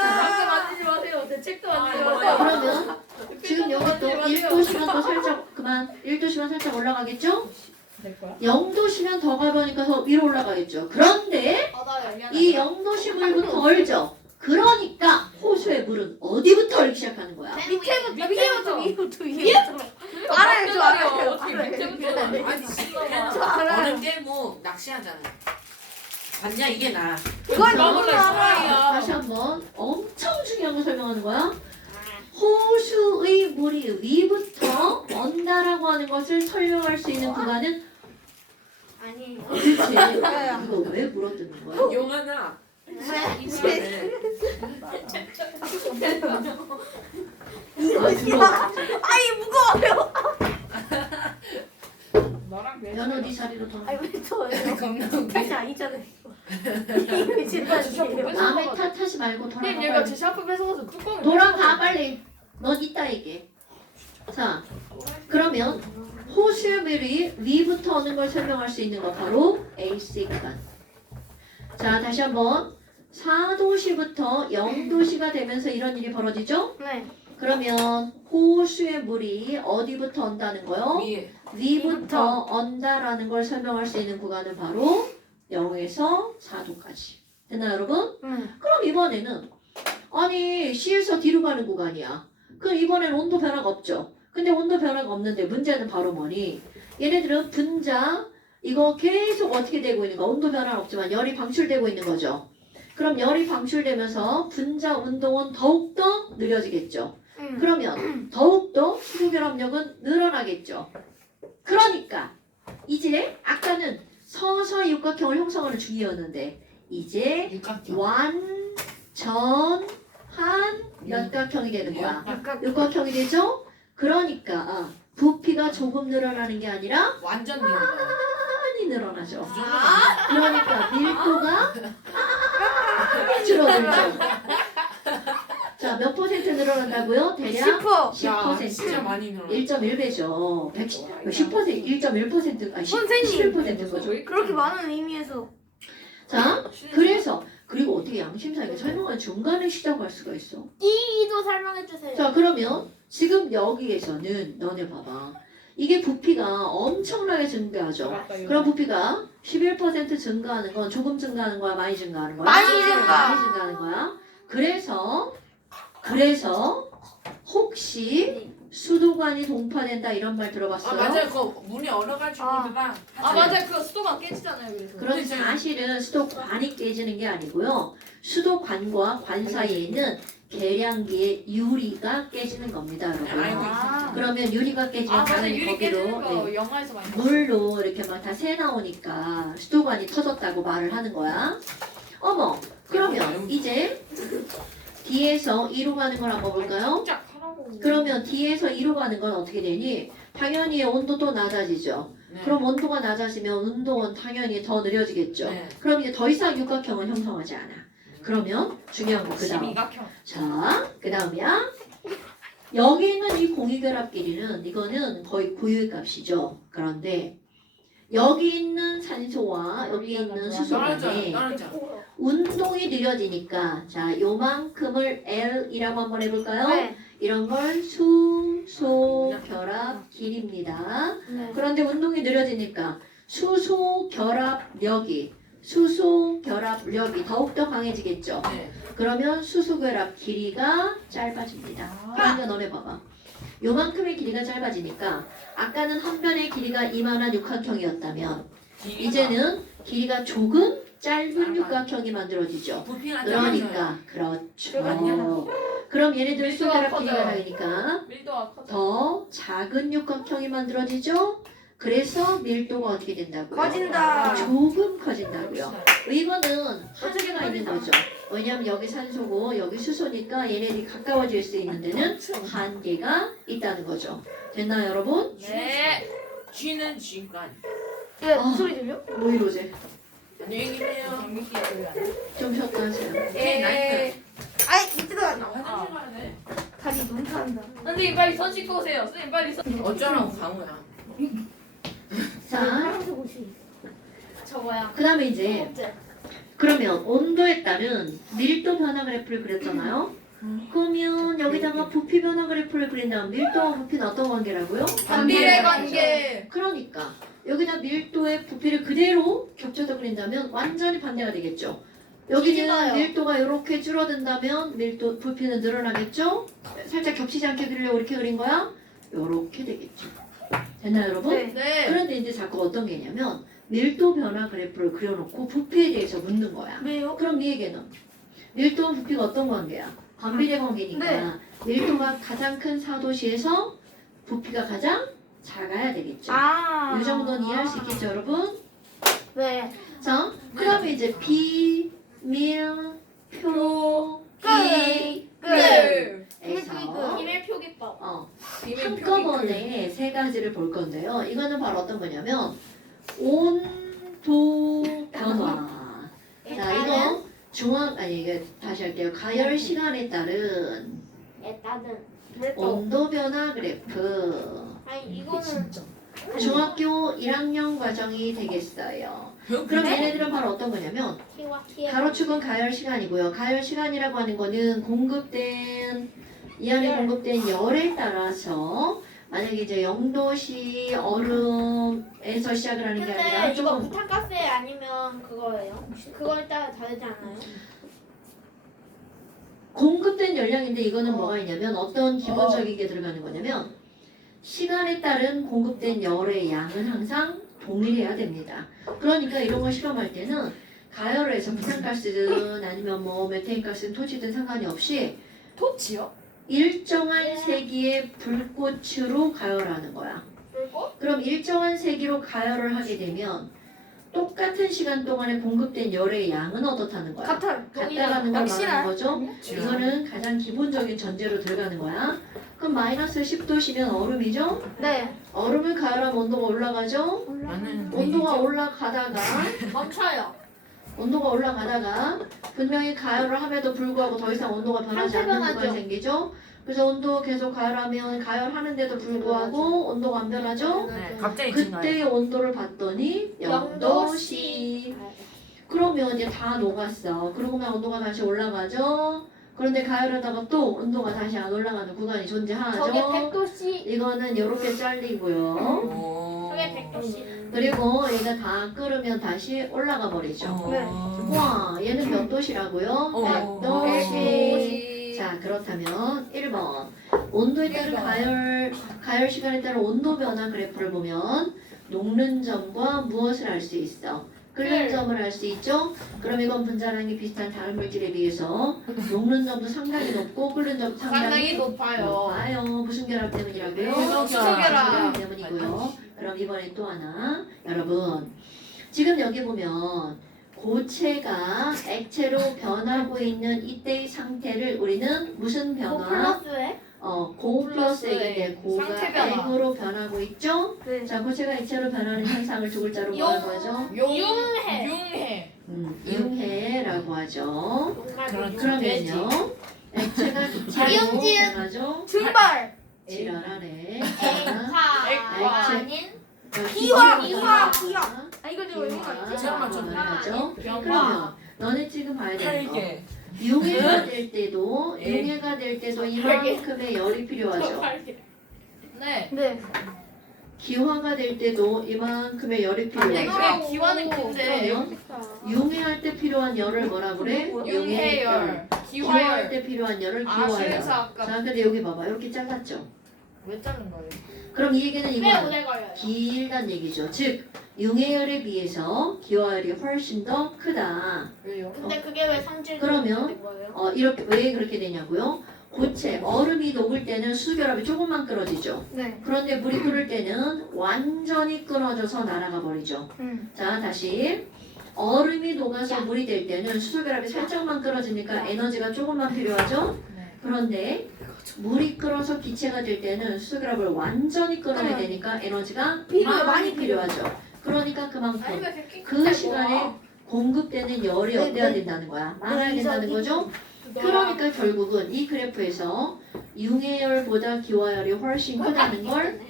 장갑 만지지 마세요. 내 책도 만지지 아, 마세요. 그러면 지금 여기 또 1도시간 또 살짝 그만 1도시간 살짝 올라가겠죠? 내 거야? 0도시간 더 가보니까 더 위로 올라가겠죠. 그런데 이 0도시 물부터 얼죠. 그러니까 호수의 물은 어디부터 얼기 시작하는 거야? 밑에부터 위부터 알아요, 알아요, 저 알아요. 어떻게 알아요. 밑에부터 아니, 저 알아요. 얼음 깨고 낚시하잖아. 봤냐? 이게 나. 그건 나 너무 몰라, 알아요. 다시 한번 엄청 중요한 걸 설명하는 거야. 호수의 물이 위부터 언다라고 하는 것을 설명할 수 있는 구간은 아니에요. 그치? 이거 왜 물어뜯는 거야? 용하나. 아, 들어. 아이 무거워요. 나랑 내 연어 네 자리로 돌아. 아이 왜 저예요? 겁나 다시 아니잖아요. 이거 진짜 뺏어가. 남의 탓하지 말고 님 돌아가. 얘가 빨리. 제 샤프 뺏어가서 뚜껑을 돌아가 빨리. 넌 이따 얘기해. 자, 그러면 호수의 물이 위부터 오는 걸 설명할 수 있는 거 바로 AC 구간. 자, 다시 한번 4도시부터 0도시가 되면서 이런 일이 벌어지죠? 네. 그러면 호수의 물이 어디부터 온다는 거요? 위에. 위부터 온다라는 걸 설명할 수 있는 구간은 바로 0에서 4도까지. 됐나요, 여러분? 그럼 이번에는 아니 C에서 D로 가는 구간이야. 그럼 이번에는 온도 변화가 없죠. 근데 온도 변화가 없는데 문제는 바로 뭐니? 얘네들은 분자 이거 계속 어떻게 되고 있는 거? 온도 변화는 없지만 열이 방출되고 있는 거죠. 그럼 열이 방출되면서 분자 운동은 더욱더 느려지겠죠. 그러면 더욱더 수소결합력은 늘어나겠죠. 그러니까 이제 아까는 서서히 육각형을 형성하는 중이었는데 이제 육각형. 완전한 몇각형이 되는 거야. 육각형이 되죠? 그러니까 부피가 조금 늘어나는 게 아니라 완전 늘어나. 많이 늘어나죠. 그 정도는 아니야. 그러니까 밀도가 줄어들죠. 자, 몇 퍼센트 늘어난다고요? 대략 10%. 야, 10%. 진짜 많이 늘어나. 1.1배죠. 10%, 1.1%, 아니 선생님. 11%인 거죠. 그렇게 많은 의미에서. 자, 그래서 그리고 어떻게 양심상에 설명한 중간에 쉬자고 할 수가 있어. D도 설명해 주세요. 자, 그러면 지금 여기에서는 너네 봐봐. 이게 부피가 엄청나게 증가하죠. 그럼 부피가 11% 증가하는 건 조금 증가하는 거야, 많이 증가하는 거야? 많이 증가. 많이 증가하는 거야. 그래서 혹시 수도관이 동파된다 이런 말 들어봤어요? 맞아요. 그 문이 얼어가지고가. 맞아요. 그거 수도가 깨지잖아요. 그래서. 그런데 사실은 수도관이 깨지는 게 아니고요. 수도관과 관 사이에 있는 계량기의 유리가 깨지는 겁니다, 여러분. 알고 아. 그러면 유리가 깨지면 맞아 당연히 유리 깨지는 거기로 거 네, 영화에서 많이 봤어. 물로 이렇게 막 다 새 나오니까 수도관이 터졌다고 말을 하는 거야. 어머, 그러면 이제 D에서 E로 가는 걸 한번 볼까요? 진짜 하라고. 그러면 D에서 E로 가는 건 어떻게 되니? 당연히 온도도 낮아지죠. 네. 그럼 온도가 낮아지면 운동은 당연히 더 느려지겠죠. 네. 그럼 이제 더 이상 육각형을 형성하지 않아. 그러면 중요한 거 그다음. 심이각형. 자, 그다음이야. 여기 있는 이 공유결합 길이는 이거는 거의 고유의 값이죠. 그런데 여기 있는 산소와 여기 있는 수소 간에 떨어져. 운동이 느려지니까 자, 요만큼을 L이라고 한번 해볼까요? 네. 이런 걸 수소 결합 길입니다. 네. 그런데 운동이 느려지니까 수소 결합력이 더욱더 강해지겠죠. 네. 그러면 수소 결합 길이가 짧아집니다. 그러니까 너네 봐봐. 요만큼의 길이가 짧아지니까 아까는 한 변의 길이가 이만한 육각형이었다면 이제는 길이가 조금 짧은 육각형이 만들어지죠. 부피가 그러니까 그렇죠. 맞냐? 그럼 얘네들 밀도가 수결합 길이가 커져요. 다르니까 밀도가 커져. 더 작은 육각형이 만들어지죠. 그래서 밀도가 어떻게 된다고요? 커진다. 조금 커진다고요. 이거는 한계가 있는 거죠. 왜냐하면 여기 산소고 여기 수소니까 얘네들이 가까워질 수 있는 데는 한계가 있다는 거죠. 됐나요, 여러분? 네. 쥐는 쥐가 예, 아. 소리 들려? 뭐 이러지? 안녕히 계세요. 장미기 들려 안 돼? 좀 쉬었다 하세요. 오케이 나이스. 아이, 이때도 안 나 나와. 화장실 가야 돼. 다리 너무 타는다. 선생님 빨리 손 씻고 오세요. 선생님 빨리 손. 어쩌라고 강우야. 자, 파란색 옷이. 저거야. 그 다음에 이제 번째. 그러면 온도에 따른 밀도 변화 그래프를 그렸잖아요. 그러면 여기다가 부피 변화 그래프를 그린다면 밀도와 부피는 어떤 관계라고요? 반비례 관계. 그러니까 여기다 밀도의 부피를 그대로 겹쳐서 그린다면 완전히 반대가 되겠죠. 여기는 뒤집어요. 밀도가 이렇게 줄어든다면 밀도 부피는 늘어나겠죠. 살짝 겹치지 않게 그리려고 이렇게 그린 거야. 이렇게 되겠죠. 됐나요, 여러분? 네. 네. 그런데 이제 자꾸 어떤 게 있냐면 밀도 변화 그래프를 그려놓고 부피에 대해서 묻는 거야. 왜요? 그럼 네 얘기는 밀도와 부피가 어떤 관계야? 반비례 관계니까 네. 밀도가 가장 큰 사도시에서 부피가 가장 작아야 되겠죠. 아. 이 정도는 이해할 수 있겠죠, 여러분? 네. 자, 그다음에 이제 비, 밀, 표, 기, 끝. 에서 비밀 표기법. 한꺼번에 세 가지를 볼 건데요. 이거는 바로 어떤 거냐면 온도 변화. 자, 이거 이게 다시 할게요. 가열 시간에 따른 일단은 온도 변화 그래프. 아니 이거는 중학교 1학년 과정이 되겠어요. 그럼 얘네들은 바로 어떤 거냐면 키와 키의 가로축은 가열 시간이고요. 가열 시간이라고 하는 거는 이 안에 공급된 열에 따라서 만약에 이제 0도씨 얼음에서 시작을 하는 게 아니라 근데 이거 조금 부탄가스 아니면 그거예요? 그거에 따라 다르지 않아요? 공급된 열량인데 이거는 뭐가 있냐면 어떤 기본적인 게 들어가는 거냐면 시간에 따른 공급된 열의 양은 항상 동일해야 됩니다. 그러니까 이런 걸 실험할 때는 가열을 해서 부탄가스든 아니면 뭐 메테인가스든 토치든 상관이 없이 토치요? 일정한 세기의 불꽃으로 가열하는 거야. 불꽃? 그럼 일정한 세기로 가열을 하게 되면 똑같은 시간 동안에 공급된 열의 양은 어떻다는 거야? 같다라는 걸 말하는 확실한? 거죠. 이거는 가장 기본적인 전제로 들어가는 거야. 그럼 마이너스 10도시면 얼음이죠? 네. 얼음을 가열하면 온도가 올라가죠? 나는 온도가 올라가다가 분명히 가열을 함에도 불구하고 더 이상 온도가 변하지 않는 상쇄변하죠. 구간이 생기죠? 그래서 온도 계속 가열하면 가열하는데도 불구하고 온도가 안 변하죠? 네, 갑자기 증가해. 그때의 온도를 봤더니 0도씨. 그러면 이제 다 녹았어. 그러고만 온도가 다시 올라가죠? 그런데 가열하다가 또 온도가 다시 안 올라가는 구간이 존재하죠? 저게 100도씨 이거는 이렇게 잘리고요. 오. 저게 100도씨 그리고 얘가 다 끓으면 다시 올라가 버리죠. 네. 와, 얘는 몇 도시라고요? 어. 100도씨. 자, 그렇다면 1번. 온도에 따른 가열 시간에 따른 온도 변화 그래프를 보면 녹는 점과 무엇을 알 수 있어? 끓는 점을 알 수 있죠? 그럼 이건 분자량이 비슷한 다른 물질에 비해서 녹는 점도 상당히 높고 끓는 점도 상당히 상당히 높아요. 높아요. 무슨 결합 때문이라고요? 수소 수소 결합. 결합 때문이고요. 그럼 이번에 또 하나 여러분 지금 여기 보면 고체가 액체로 변하고 있는 이때의 상태를 우리는 무슨 변화? 플러스에? 고 플러스 플러스 X인데 A. 고가 상태 변화. X로 변하고 있죠? 네. 자, 고체가 액체로 변하는 현상을 두 글자로 뭐라고 하죠? 융해. 융해. 융해라고 하죠. 그렇죠. 그러면요, 액체가 기체로 지읒지읒. 변하죠? 증발. 지랄하네. 액화 액체. 아닌 기화, 기화. 아 이거 지금 왜 이거 있지? 잠깐만, 좀 변하죠? 변화. 그러면 너네 지금 봐야 되는 거. 팔개. 융해가 될 때도 예. 융해가 될 때도 이만큼의 열이 필요하죠. 네. 네. 기화가 될 때도 이만큼의 열이 네, 필요해요. 그래 기와는 큰데 그러면 융해할 때 필요한 열을 뭐라 그래? 융해열, 기화할 기화열. 때 필요한 열을 아, 기화열. 그래서 아까 자, 근데 여기 봐봐. 이렇게 잘랐죠. 왜 자른 거예요? 그럼 이 얘기는 왜 이거야. 오래 걸려요? 길단 얘기죠. 즉 융해열에 비해서 기화열이 훨씬 더 크다. 왜요? 근데 그게 왜 상질 그러면 된 거예요? 이렇게 왜 그렇게 되냐고요? 고체 얼음이 녹을 때는 수결합이 조금만 끓어지죠. 네. 그런데 물이 끓을 때는 완전히 끓어져서 날아가 버리죠. 자, 다시 얼음이 녹아서 물이 될 때는 수소결합이 살짝만 끓어지니까 에너지가 조금만 필요하죠. 네. 그런데 물이 끓어서 기체가 될 때는 수소결합을 완전히 끓어야 되니까 에너지가 많이 필요하죠. 그러니까 그만큼 아니면 이렇게 그 시간에 공급되는 열이 어때야 된다는 거야? 많아야 된다는 거죠. 그러니까 결국은 이 그래프에서 융해열보다 기화열이 훨씬 크다는 걸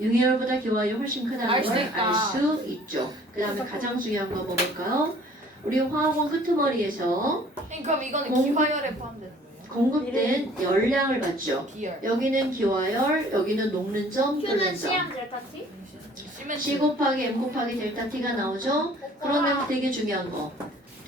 융해열보다 기화열이 훨씬 크다는 알 수 걸 있다. 알 수 있죠. 그 다음에 가장 중요한 거 뭐볼까요? 우리 화학원 끄트머리에서 그럼 이거는 공- 기화열에 포함되는 거예요? 공급된 열량을 봤죠. 기열. 여기는 기화열, 여기는 녹는 점, 끓는 Q는 점. C랑 델타 T? C 곱하기 M 곱하기 델타 T가 나오죠? 그러면 되게 중요한 거.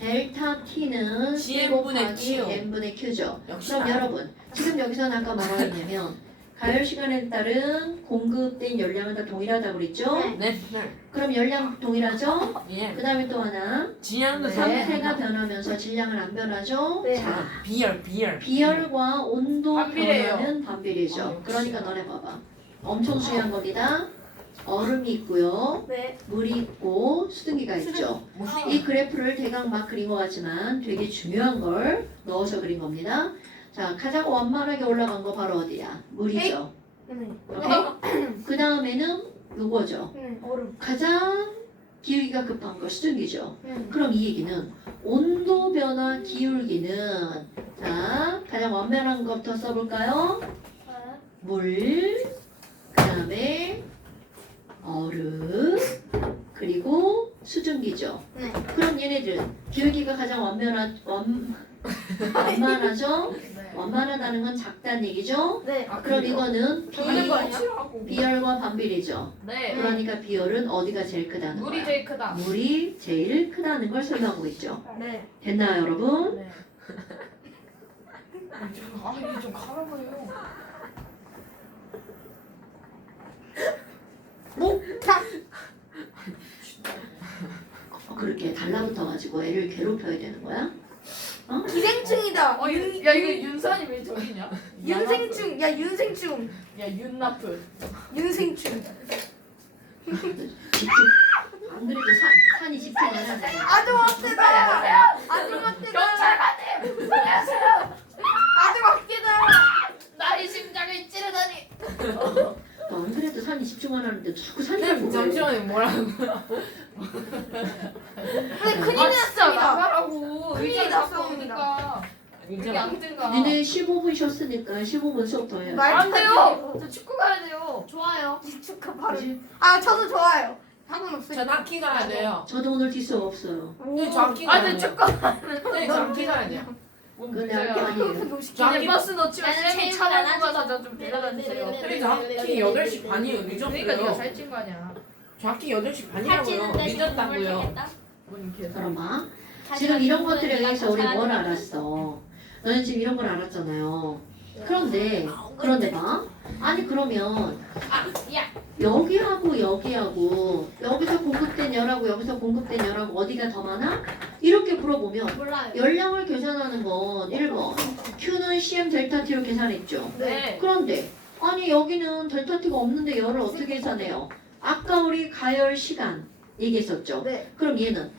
델타 T는 C CM분의 곱하기 Q. M분의 Q죠. 역시 그럼 여러분, 지금 여기서는 아까 뭐라고 했냐면 가열 시간에 따른 공급된 열량은 다 동일하다고 그랬죠? 네. 네. 그럼 열량 동일하죠? 예. 그 다음에 또 하나, 지향도 상태가 변하면서 질량은 안 변하죠? 네. 자, 비열. 비열과 온도 반비례예요. 변화는 반비례죠. 역시. 그러니까 너네 봐봐. 엄청 중요한 겁니다. 얼음이 있고요. 네. 물이 있고 수증기가 있죠. 무슨 이 그래프를 대강 막 그린 것 같지만 되게 중요한 걸 넣어서 그린 겁니다. 자, 가장 원만하게 올라간 거 바로 어디야? 물이죠. 네. 오케이? 그 다음에는 요거죠. 네. 얼음. 가장 기울기가 급한 거 수증기죠. 네. 그럼 이 얘기는 온도 변화 기울기는 자, 가장 원만한 것부터 써볼까요? 물, 그 다음에 얼음, 그리고 수증기죠. 네. 그럼 얘네들은 기울기가 가장 원만하죠? 네. 원만하다는 건 작다는 얘기죠? 네. 그럼 이거는 적는 거 아니야? 비열과 반비례죠. 네. 그러니까 비열은 어디가 제일 크다는 물이 거야? 제일 크다. 물이 제일 크다는 걸 설명하고 있죠. 네. 됐나요, 여러분? 네. 아 이게 좀 가라고요. 그렇게 달라붙어가지고 애를 괴롭혀야 되는 거야? 기생충이다. 야 이거 윤산이 왜 저기냐? 윤생충. 야 윤생충. 야 윤나프. 윤생충. 집중. 안 그래도 산이 집중을 하네. 아주 멋지다. 아주 멋지다. 경찰관님 안녕하세요. 아주 멋지다. 나의 심장을 찌르다니. 안 그래도 산이 집중을 하는데 자꾸 산이 쌤 잠시만요. 뭐라고? 근데 큰일 아 진짜 났습니다. 나가라고. 큰일 의자 났습니다. 갖고 오니까. 여기 진짜 앉든가. 니네 15분 쉬었으니까 15분 수업 더 해야 돼. 안 돼요. 저 축구 가야 돼요. 좋아요. 축하 바로. 그치? 아 저도 좋아요. 학원 없어요. 전 학기 가야 돼요. 저도 오늘 뒷수업 없어요. 네, 저 학기 아 가야 근데 돼요. 축구. 네, 저 학기 가야 돼요. 뭔 근데 문제야. 학교 아니에요. 저 학기 그냥 버스 놓치면 나는 쌤이 체육 차 안 몰고 가서 저좀 데려다주세요. 근데 저 학기 8시 반이에요. 그러니까 네가 늦었어요. 살찐 거 아니야. 저 학기 8시 반이라고요. 늦었다고요. 그럼 뭔 계산. 봐. 지금 이런 것들에 의해서 우리 뭘 알았어? 너는 지금 이런 걸 알았잖아요. 그런데 봐. 아니 그러면 야 여기하고 여기하고 여기서 공급된 열하고 여기서 공급된 열하고 어디가 더 많아? 이렇게 물어보면 몰라요. 열량을 계산하는 건 1번 Q는 CM 델타 T로 계산했죠. 네. 그런데 아니 여기는 델타 T가 없는데 열을 어떻게 계산해요? 아까 우리 가열 시간 얘기했었죠. 네. 그럼 얘는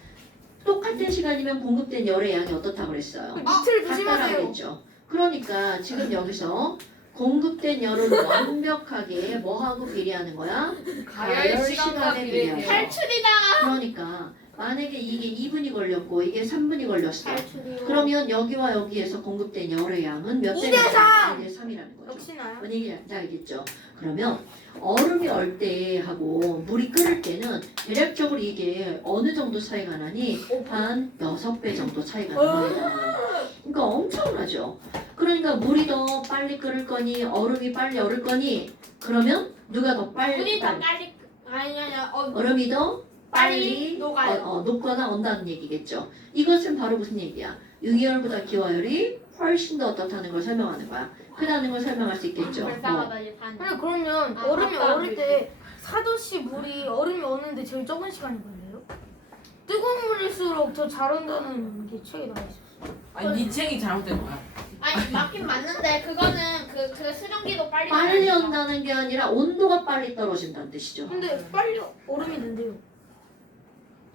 똑같은 시간이면 공급된 열의 양이 어떻다고 그랬어요? 밑을 같다라고 조심하세요. 했죠. 그러니까 지금 여기서 공급된 열은 완벽하게 뭐하고 비례하는 거야? 가열 시간과 비례해요. 탈출이다. 그러니까 만약에 이게 2분이 걸렸고 이게 3분이 걸렸어. 탈출이요. 그러면 여기와 여기에서 공급된 열의 양은 몇 2 대 대 3? 2대 3이라는 거죠. 역시나요? 뭔 얘기인지 알겠죠? 그러면 얼음이 얼 때하고 물이 끓을 때는 대략적으로 이게 어느 정도 차이가 나니? 한 6배 정도 차이가 납니다. 그러니까 엄청나죠? 그러니까 물이 더 빨리 끓을 거니 얼음이 빨리 얼을 거니 그러면 누가 더 빨리 물이 더 빨리 아니 얼음이 더 빨리 빨리 녹아요. 녹거나 온다는 얘기겠죠. 이것은 바로 무슨 얘기야? 유기열보다 기화열이 훨씬 더 어떻다는 걸 설명하는 거야. 크다는 걸 설명할 수 있겠죠. 불쌍하다 이제 반. 근데 그러면 아, 얼음이 아까 얼을 때 4도씨 물이 얼음이 얼는데 제일 적은 시간이 걸려요? 뜨거운 물일수록 더 잘 온다는 게 책에 나와 있어요. 아니 네 책이 잘못된 거야. 아니 맞긴 맞는데 그거는 그 수증기도 빨리. 빨리 나니까. 온다는 게 아니라 온도가 빨리 떨어진다는 뜻이죠. 근데 빨리 얼음이 된대요.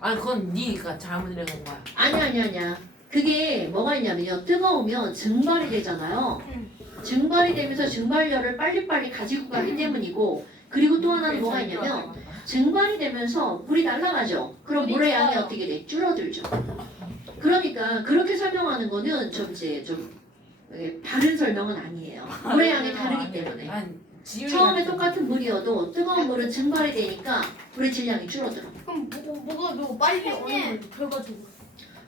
아니 그건 네가 잘못 읽은 거야. 아니야. 그게 뭐가 있냐면요. 뜨거우면 증발이 되잖아요. 증발이 되면서 증발열을 빨리빨리 가지고 가기 때문이고 그리고 또 하나는 뭐가 있냐면 증발이 되면서 물이 날아가죠. 그럼 물의 양이 어떻게 돼? 줄어들죠. 그러니까 그렇게 설명하는 거는 좀 이제 좀 바른 설명은 아니에요. 물의 양이 다르기 때문에. 난 지율이 처음에 같은 똑같은 물이어도 뜨거운 물은 증발이 되니까 물의 질량이 줄어들어. 그럼 뭐가 빨리 선생님. 얼는 결과적으로?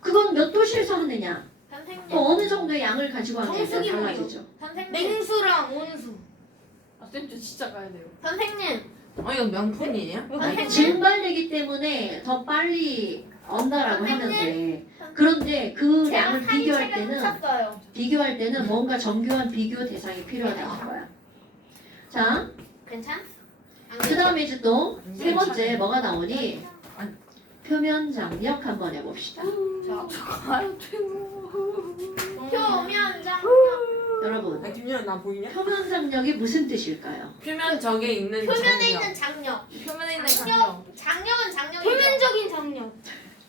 그건 몇 도시에서 하느냐? 선생님. 또 어느 정도의 양을 가지고 하느냐에 따라 정수기 달라지죠. 선생님. 냉수랑 온수. 아, 쌤저 진짜 가야 돼요. 선생님. 이거 명품이에요? 아니, 증발되기 때문에 더 빨리 언다라고 하면 돼. 그런데 그 제가 양을 사진 비교할 책을 때는 훔쳤어요. 뭔가 정교한 비교 대상이 필요하다는 거야. 자, 괜찮? 그 다음에 이제 또 세 번째 뭐가 나오니? 아니. 표면 장력 한번 해봅시다. 가요 최고. 표면장. 여러분, 아 김연아 나 보이냐? 표면 장력이 무슨 뜻일까요? 표면 적에 있는 표면에 장력. 있는 장력. 표면에 있는 장력. 장력. 장력은 장력이죠. 표면적인 장력.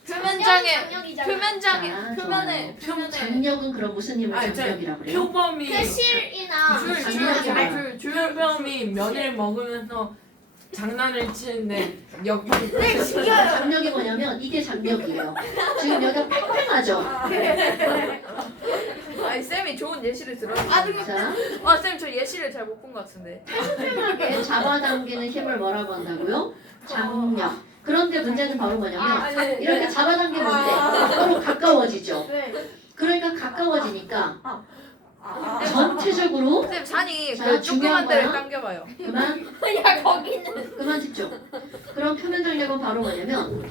표면장에 장력이잖아. 표면장에 아, 표면에 좋아요. 표면에 장력은 그럼 무슨 힘을 아니, 장력이라고 그래요? 표범이 그 실이나 장력이야. 표범이 면을 먹으면서 장난을 치는데 역할이 장력이 뭐냐면 이게 장력이에요. 지금 여기가 팽팽하죠? 아니 쌤이 좋은 예시를 들어. 자, 쌤 저 예시를 잘 못 본 것 같은데. 팽팽하게 잡아당기는 힘을 뭐라고 한다고요? 장력. 그런데 문제는 바로 뭐냐면 이렇게 잡아당기면 서로 가까워지죠. 네. 그러니까 가까워지니까 전체적으로 쌤 산이 자, 그 중요한 조그만 데를 거야. 당겨봐요. 그만 야 거기는. 그만 집중. 그럼 표면 장력은 바로 뭐냐면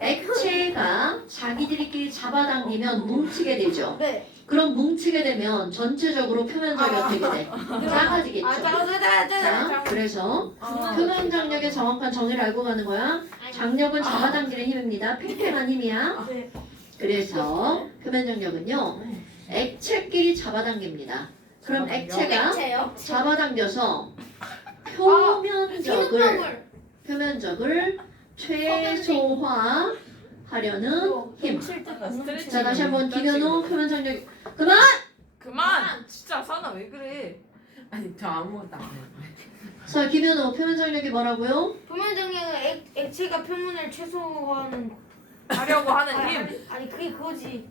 액체가 자기들끼리 잡아당기면 뭉치게 되죠. 네. 그럼 뭉치게 되면 전체적으로 표면적이 어떻게 돼? 작아지겠죠. 자, 그래서 표면 장력의 정확한 정의를 알고 가는 거야. 장력은 잡아당기는 힘입니다. 팽팽한 힘이야. 네. 그래서 표면 장력은요. 액체끼리 잡아당깁니다. 그럼 액체가 액체요. 잡아당겨서 표면적을 최소화하려는 힘. 자, 다시 한번 김현우 표면 장력 그만. 그만. 진짜 사나 왜 그래? 아니 저 아무것도 안 해요. 자, 김현우 표면 장력이 뭐라고요? 표면 장력은 액체가 표면을 최소화하는. 하려고 하는 힘. 아니 그게 그거지.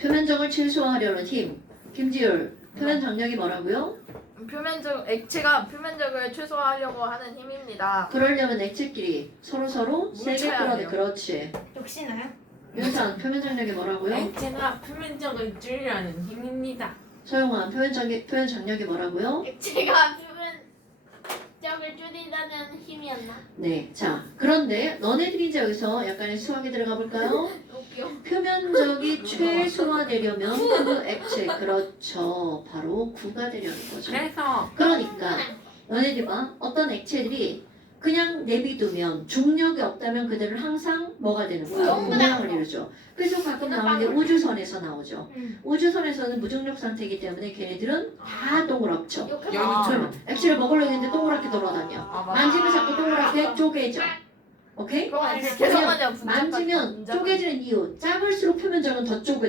표면적을 최소화하려는 힘. 김지율 표면 장력이 뭐라고요? 액체가 표면적을 최소화하려고 하는 힘입니다. 그러려면 액체끼리 서로 세게 뭉쳐야 끌어내. 돼요. 그렇지. 역시나요? 윤산 표면 장력이 뭐라고요? 액체가 표면적을 줄이려는 힘입니다. 서용환 표면 장력이 뭐라고요? 액체가 표면적을 줄이다는 힘이었나? 네. 자, 그런데 너네들이 이제 여기서 약간의 수학에 들어가 볼까요? 웃겨. 표면적이 최소화되려면 그 액체, 그렇죠. 바로 구가 되려는 거죠. 그래서 그러니까 너네들 봐. 어떤 액체들이 그냥 내비두면 중력이 없다면 그들은 항상 뭐가 되는 거야? 운항을 이루죠. 그래서 가끔 나오는 게 우주선에서 나오죠. 우주선에서는 무중력 상태이기 때문에 걔네들은 다 동그랗죠. 연우처럼. 액체를 먹으려고 했는데 동그랗게 돌아다녀. 만지면 자꾸 동그랗게 쪼개져. 오케이? 그럼 그냥 계속하냐 만지면 쪼개지는 이유. 작을수록 표면적은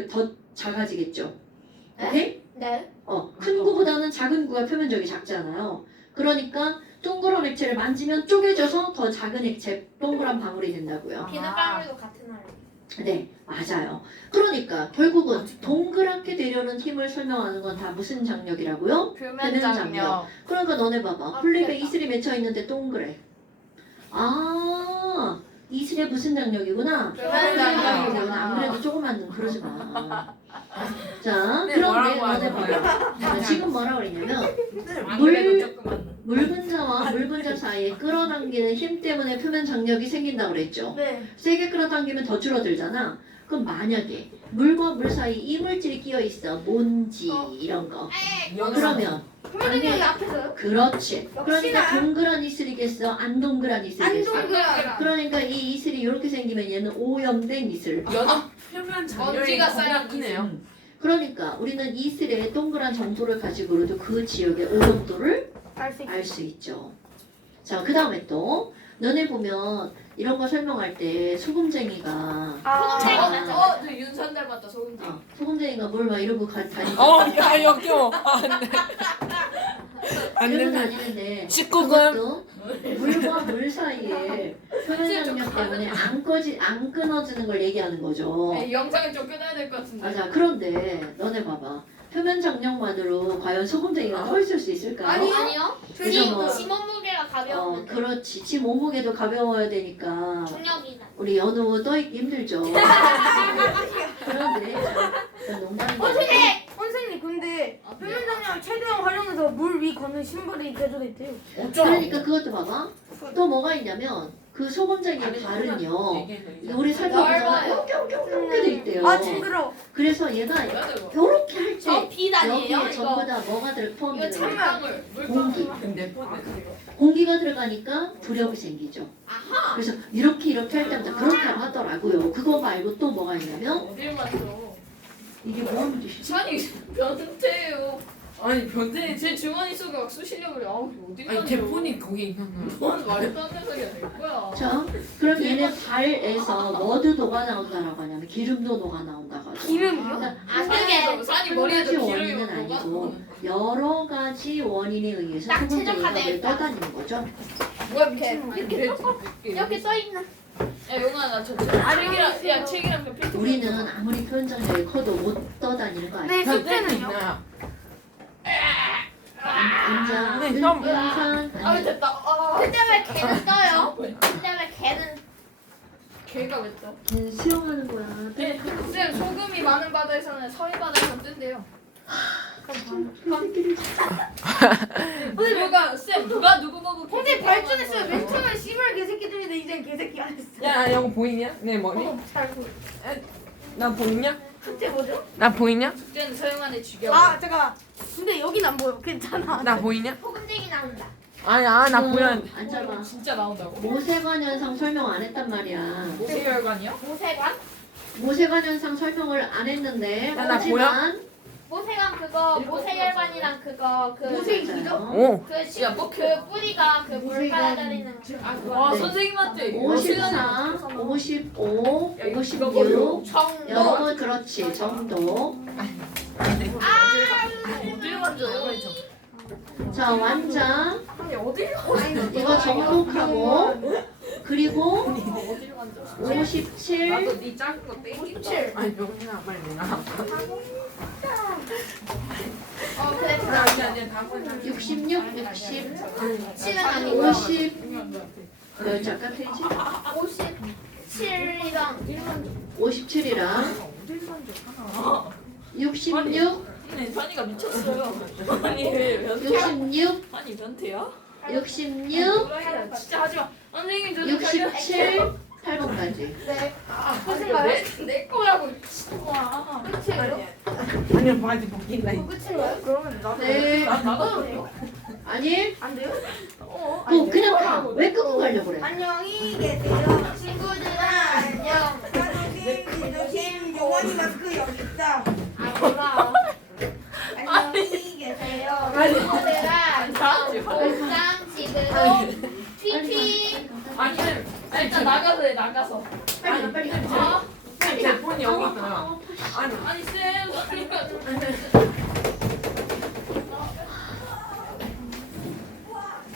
더 작아지겠죠. 오케이? 네. 큰 구보다는 작은 구가 표면적이 작잖아요. 그러니까 동그란 액체를 만지면 쪼개져서 더 작은 액체, 동그란 방울이 된다고요. 비눗방울도 같은 알. 네, 맞아요. 그러니까 결국은 동그랗게 되려는 힘을 설명하는 건 다 무슨 장력이라고요? 표면 장력. 그러니까 너네 봐봐. 아, 플립에 그랬다. 이슬이 맺혀 있는데 동그래. 아, 이슬에 무슨 장력이구나? 표면 장력이구나. 안 그래도 조금만 그러지 마. 자, 네, 그런데 뭐라고 너네 하는 봐봐. 자, 지금 뭐라 그랬냐면 안 물- 그래도 조금만. 물 분자와 물 분자 사이에 끌어당기는 힘 때문에 표면 장력이 생긴다고 그랬죠. 네. 세게 끌어당기면 더 줄어들잖아. 그럼 만약에 물과 물 사이 이물질이 끼어 있어. 먼지 이런 거. 그러면 표면적이 앞에서요? 그렇지. 그러니까 역시나. 동그란 이슬이겠어? 안 동그란 이슬이겠어? 안 동그란. 그러니까 이 이슬이 이렇게 생기면 얘는 오염된 이슬. 연어 표면 장렬이 먼지가 쌓여 크네요. 그러니까 우리는 이슬의 동그란 정도를 가지고도 그 지역의 오염도를 알수 있어. 알 수 있죠. 자, 그 다음에 또 너네 보면 이런 거 설명할 때 소금쟁이가 소금쟁이 아, 맞아. 저 윤선 닮았다 소금쟁이. 소금쟁이가 뭘 막 이러고 다니고 야 역겨워. 안 돼. 안 이러고 되면 다니는데 19금. 그것도 물과 물 사이에 표면장력 때문에 안 끊어지는 걸 얘기하는 거죠. 네, 영상을 좀 끊어야 될 것 같은데. 맞아. 그런데 너네 봐봐. 표면장력만으로 과연 소금쟁이가 서 있을 수 있을까요? 아니요. 그래서 뭐- 지 몸무게가 가벼우면 돼. 그렇지. 지 몸무게도 가벼워야 되니까 중력이나. 우리 연우 떠있기 힘들죠. 그런데 농담이에요. 선생님 근데 표면장력 최대한 활용해서 물 위 걷는 신발이 개조돼 있대요. 어쩌라고. 그러니까 그것도 봐봐. 또 뭐가 있냐면 그 소금쟁이의 발은요. 우리 살펴보면 이렇게 돼 있대요. 아 징그러. 그래서 얘가 이렇게 할 저 때 빛 아니에요? 여기에 전부 이거. 다 뭐가 이거 포함되는 거야? 물방울. 공기. 근데 공기가 들어가니까 부력이 생기죠. 아하. 그래서 이렇게 할 때마다 그렇다고 하더라고요. 그거 말고 또 뭐가 있냐면 어딜 맞죠? 이게 뭐하는 짓이지? 산이 변태예요. 아니 변태. 제 주머니 속에 막 쑤시려고 그래. 아우 어디 아니 가냐. 대폰이 거기 있는 뭔 말도 안 되는 소리야 될 거야. 자, 그럼 얘네 발에서 뭐도 녹아 나온다라고 하냐면 기름도 녹아 나온다고 하죠. 기름이요? 그러니까 아 그게 산이 한 머리에도 가지 기름이 원인은 아니고 여러 가지 원인에 의해서 딱 소금쟁이가 최적화돼 왜 있다. 떠다니는 거죠. 뭐야 이렇게 이렇게 써 있나? 야 용아 나저 책이랑 야 책이랑 그 필터. 우리는 아무리 표현장력이 커도 못 떠다니는 거 네 아니야? 변태는 숙제는요? 있나요? 인자, 네, 그럼- 인산, 아 됐다. 아 근데 왜 걔는 떠요? 근데 왜 걔는 걔가 왜 떠? 수영하는 거야. 네, 쌤 소금이 많은 바다에서는 서해 바다에서 뜬대요. 누가 쌤 누가 누구 보고 근데 발전했어요. 맨 처음에 씨발 개새끼들인데 이제 개새끼 안 했어. 야 이거 보이냐? 내 머리? 잘 보여. 나 보이냐? 숙제 뭐죠? 나 보이냐? 숙제는 서영안에 죽여. 아 잠깐. 근데 여긴 안 보여. 괜찮아. 나 보이냐? 소금쟁이 나온다. 아니야 나 보여. 앉아봐. 진짜 나온다고? 모세관 현상 설명 안 했단 말이야. 모세혈관이요? 모세관? 모세관 현상 설명을 안 했는데 나 하지만 모세관 그거 모세혈관이랑 그거 그 모세이죠? 오. 그 뿌리가 그 물 빨아다니는 아 그거 와 네. 선생님한테 54, 55, 56 정도 여러분 그렇지 정도. 어딜 만져요? 자 완자 아니 어딜 이거 정독하고 그리고 어딜 만져? 57, 나도 네 작은 거 땡기. 57 아니 병신아 빨리 내놔. 그래 아니야 다음 66, 60, 7은 아니고 50 몇 잠깐 페이지? 57이랑 57이랑 66, 아니 산이가 미쳤어요. 아니 왜 변태? 66, 아니 변태야? 66, 진짜 하지 마. 선생님 저 67, 8번까지. 네 무슨가요? 내 거라고 미친놈아. 끝이에요? 아니요 바지 벗긴다. 끝인가요? 그러면 나도 네. 나도 아니, 안 돼요? 뭐 그냥 가. 왜 끄고 가려고 그래? 안녕히 계세요. 친구들아 안녕. 조심 영원히 마스크 여기 있다. 아 몰라. 안녕히 계세요. 친구들아 안녕. 옥상 집으로 튀튀. 아니 일단 나가서 해 나가서. 빨리 빨리. 아, 제 폰이 여기 있어요. 아니 아니 쌤 소리가 좀.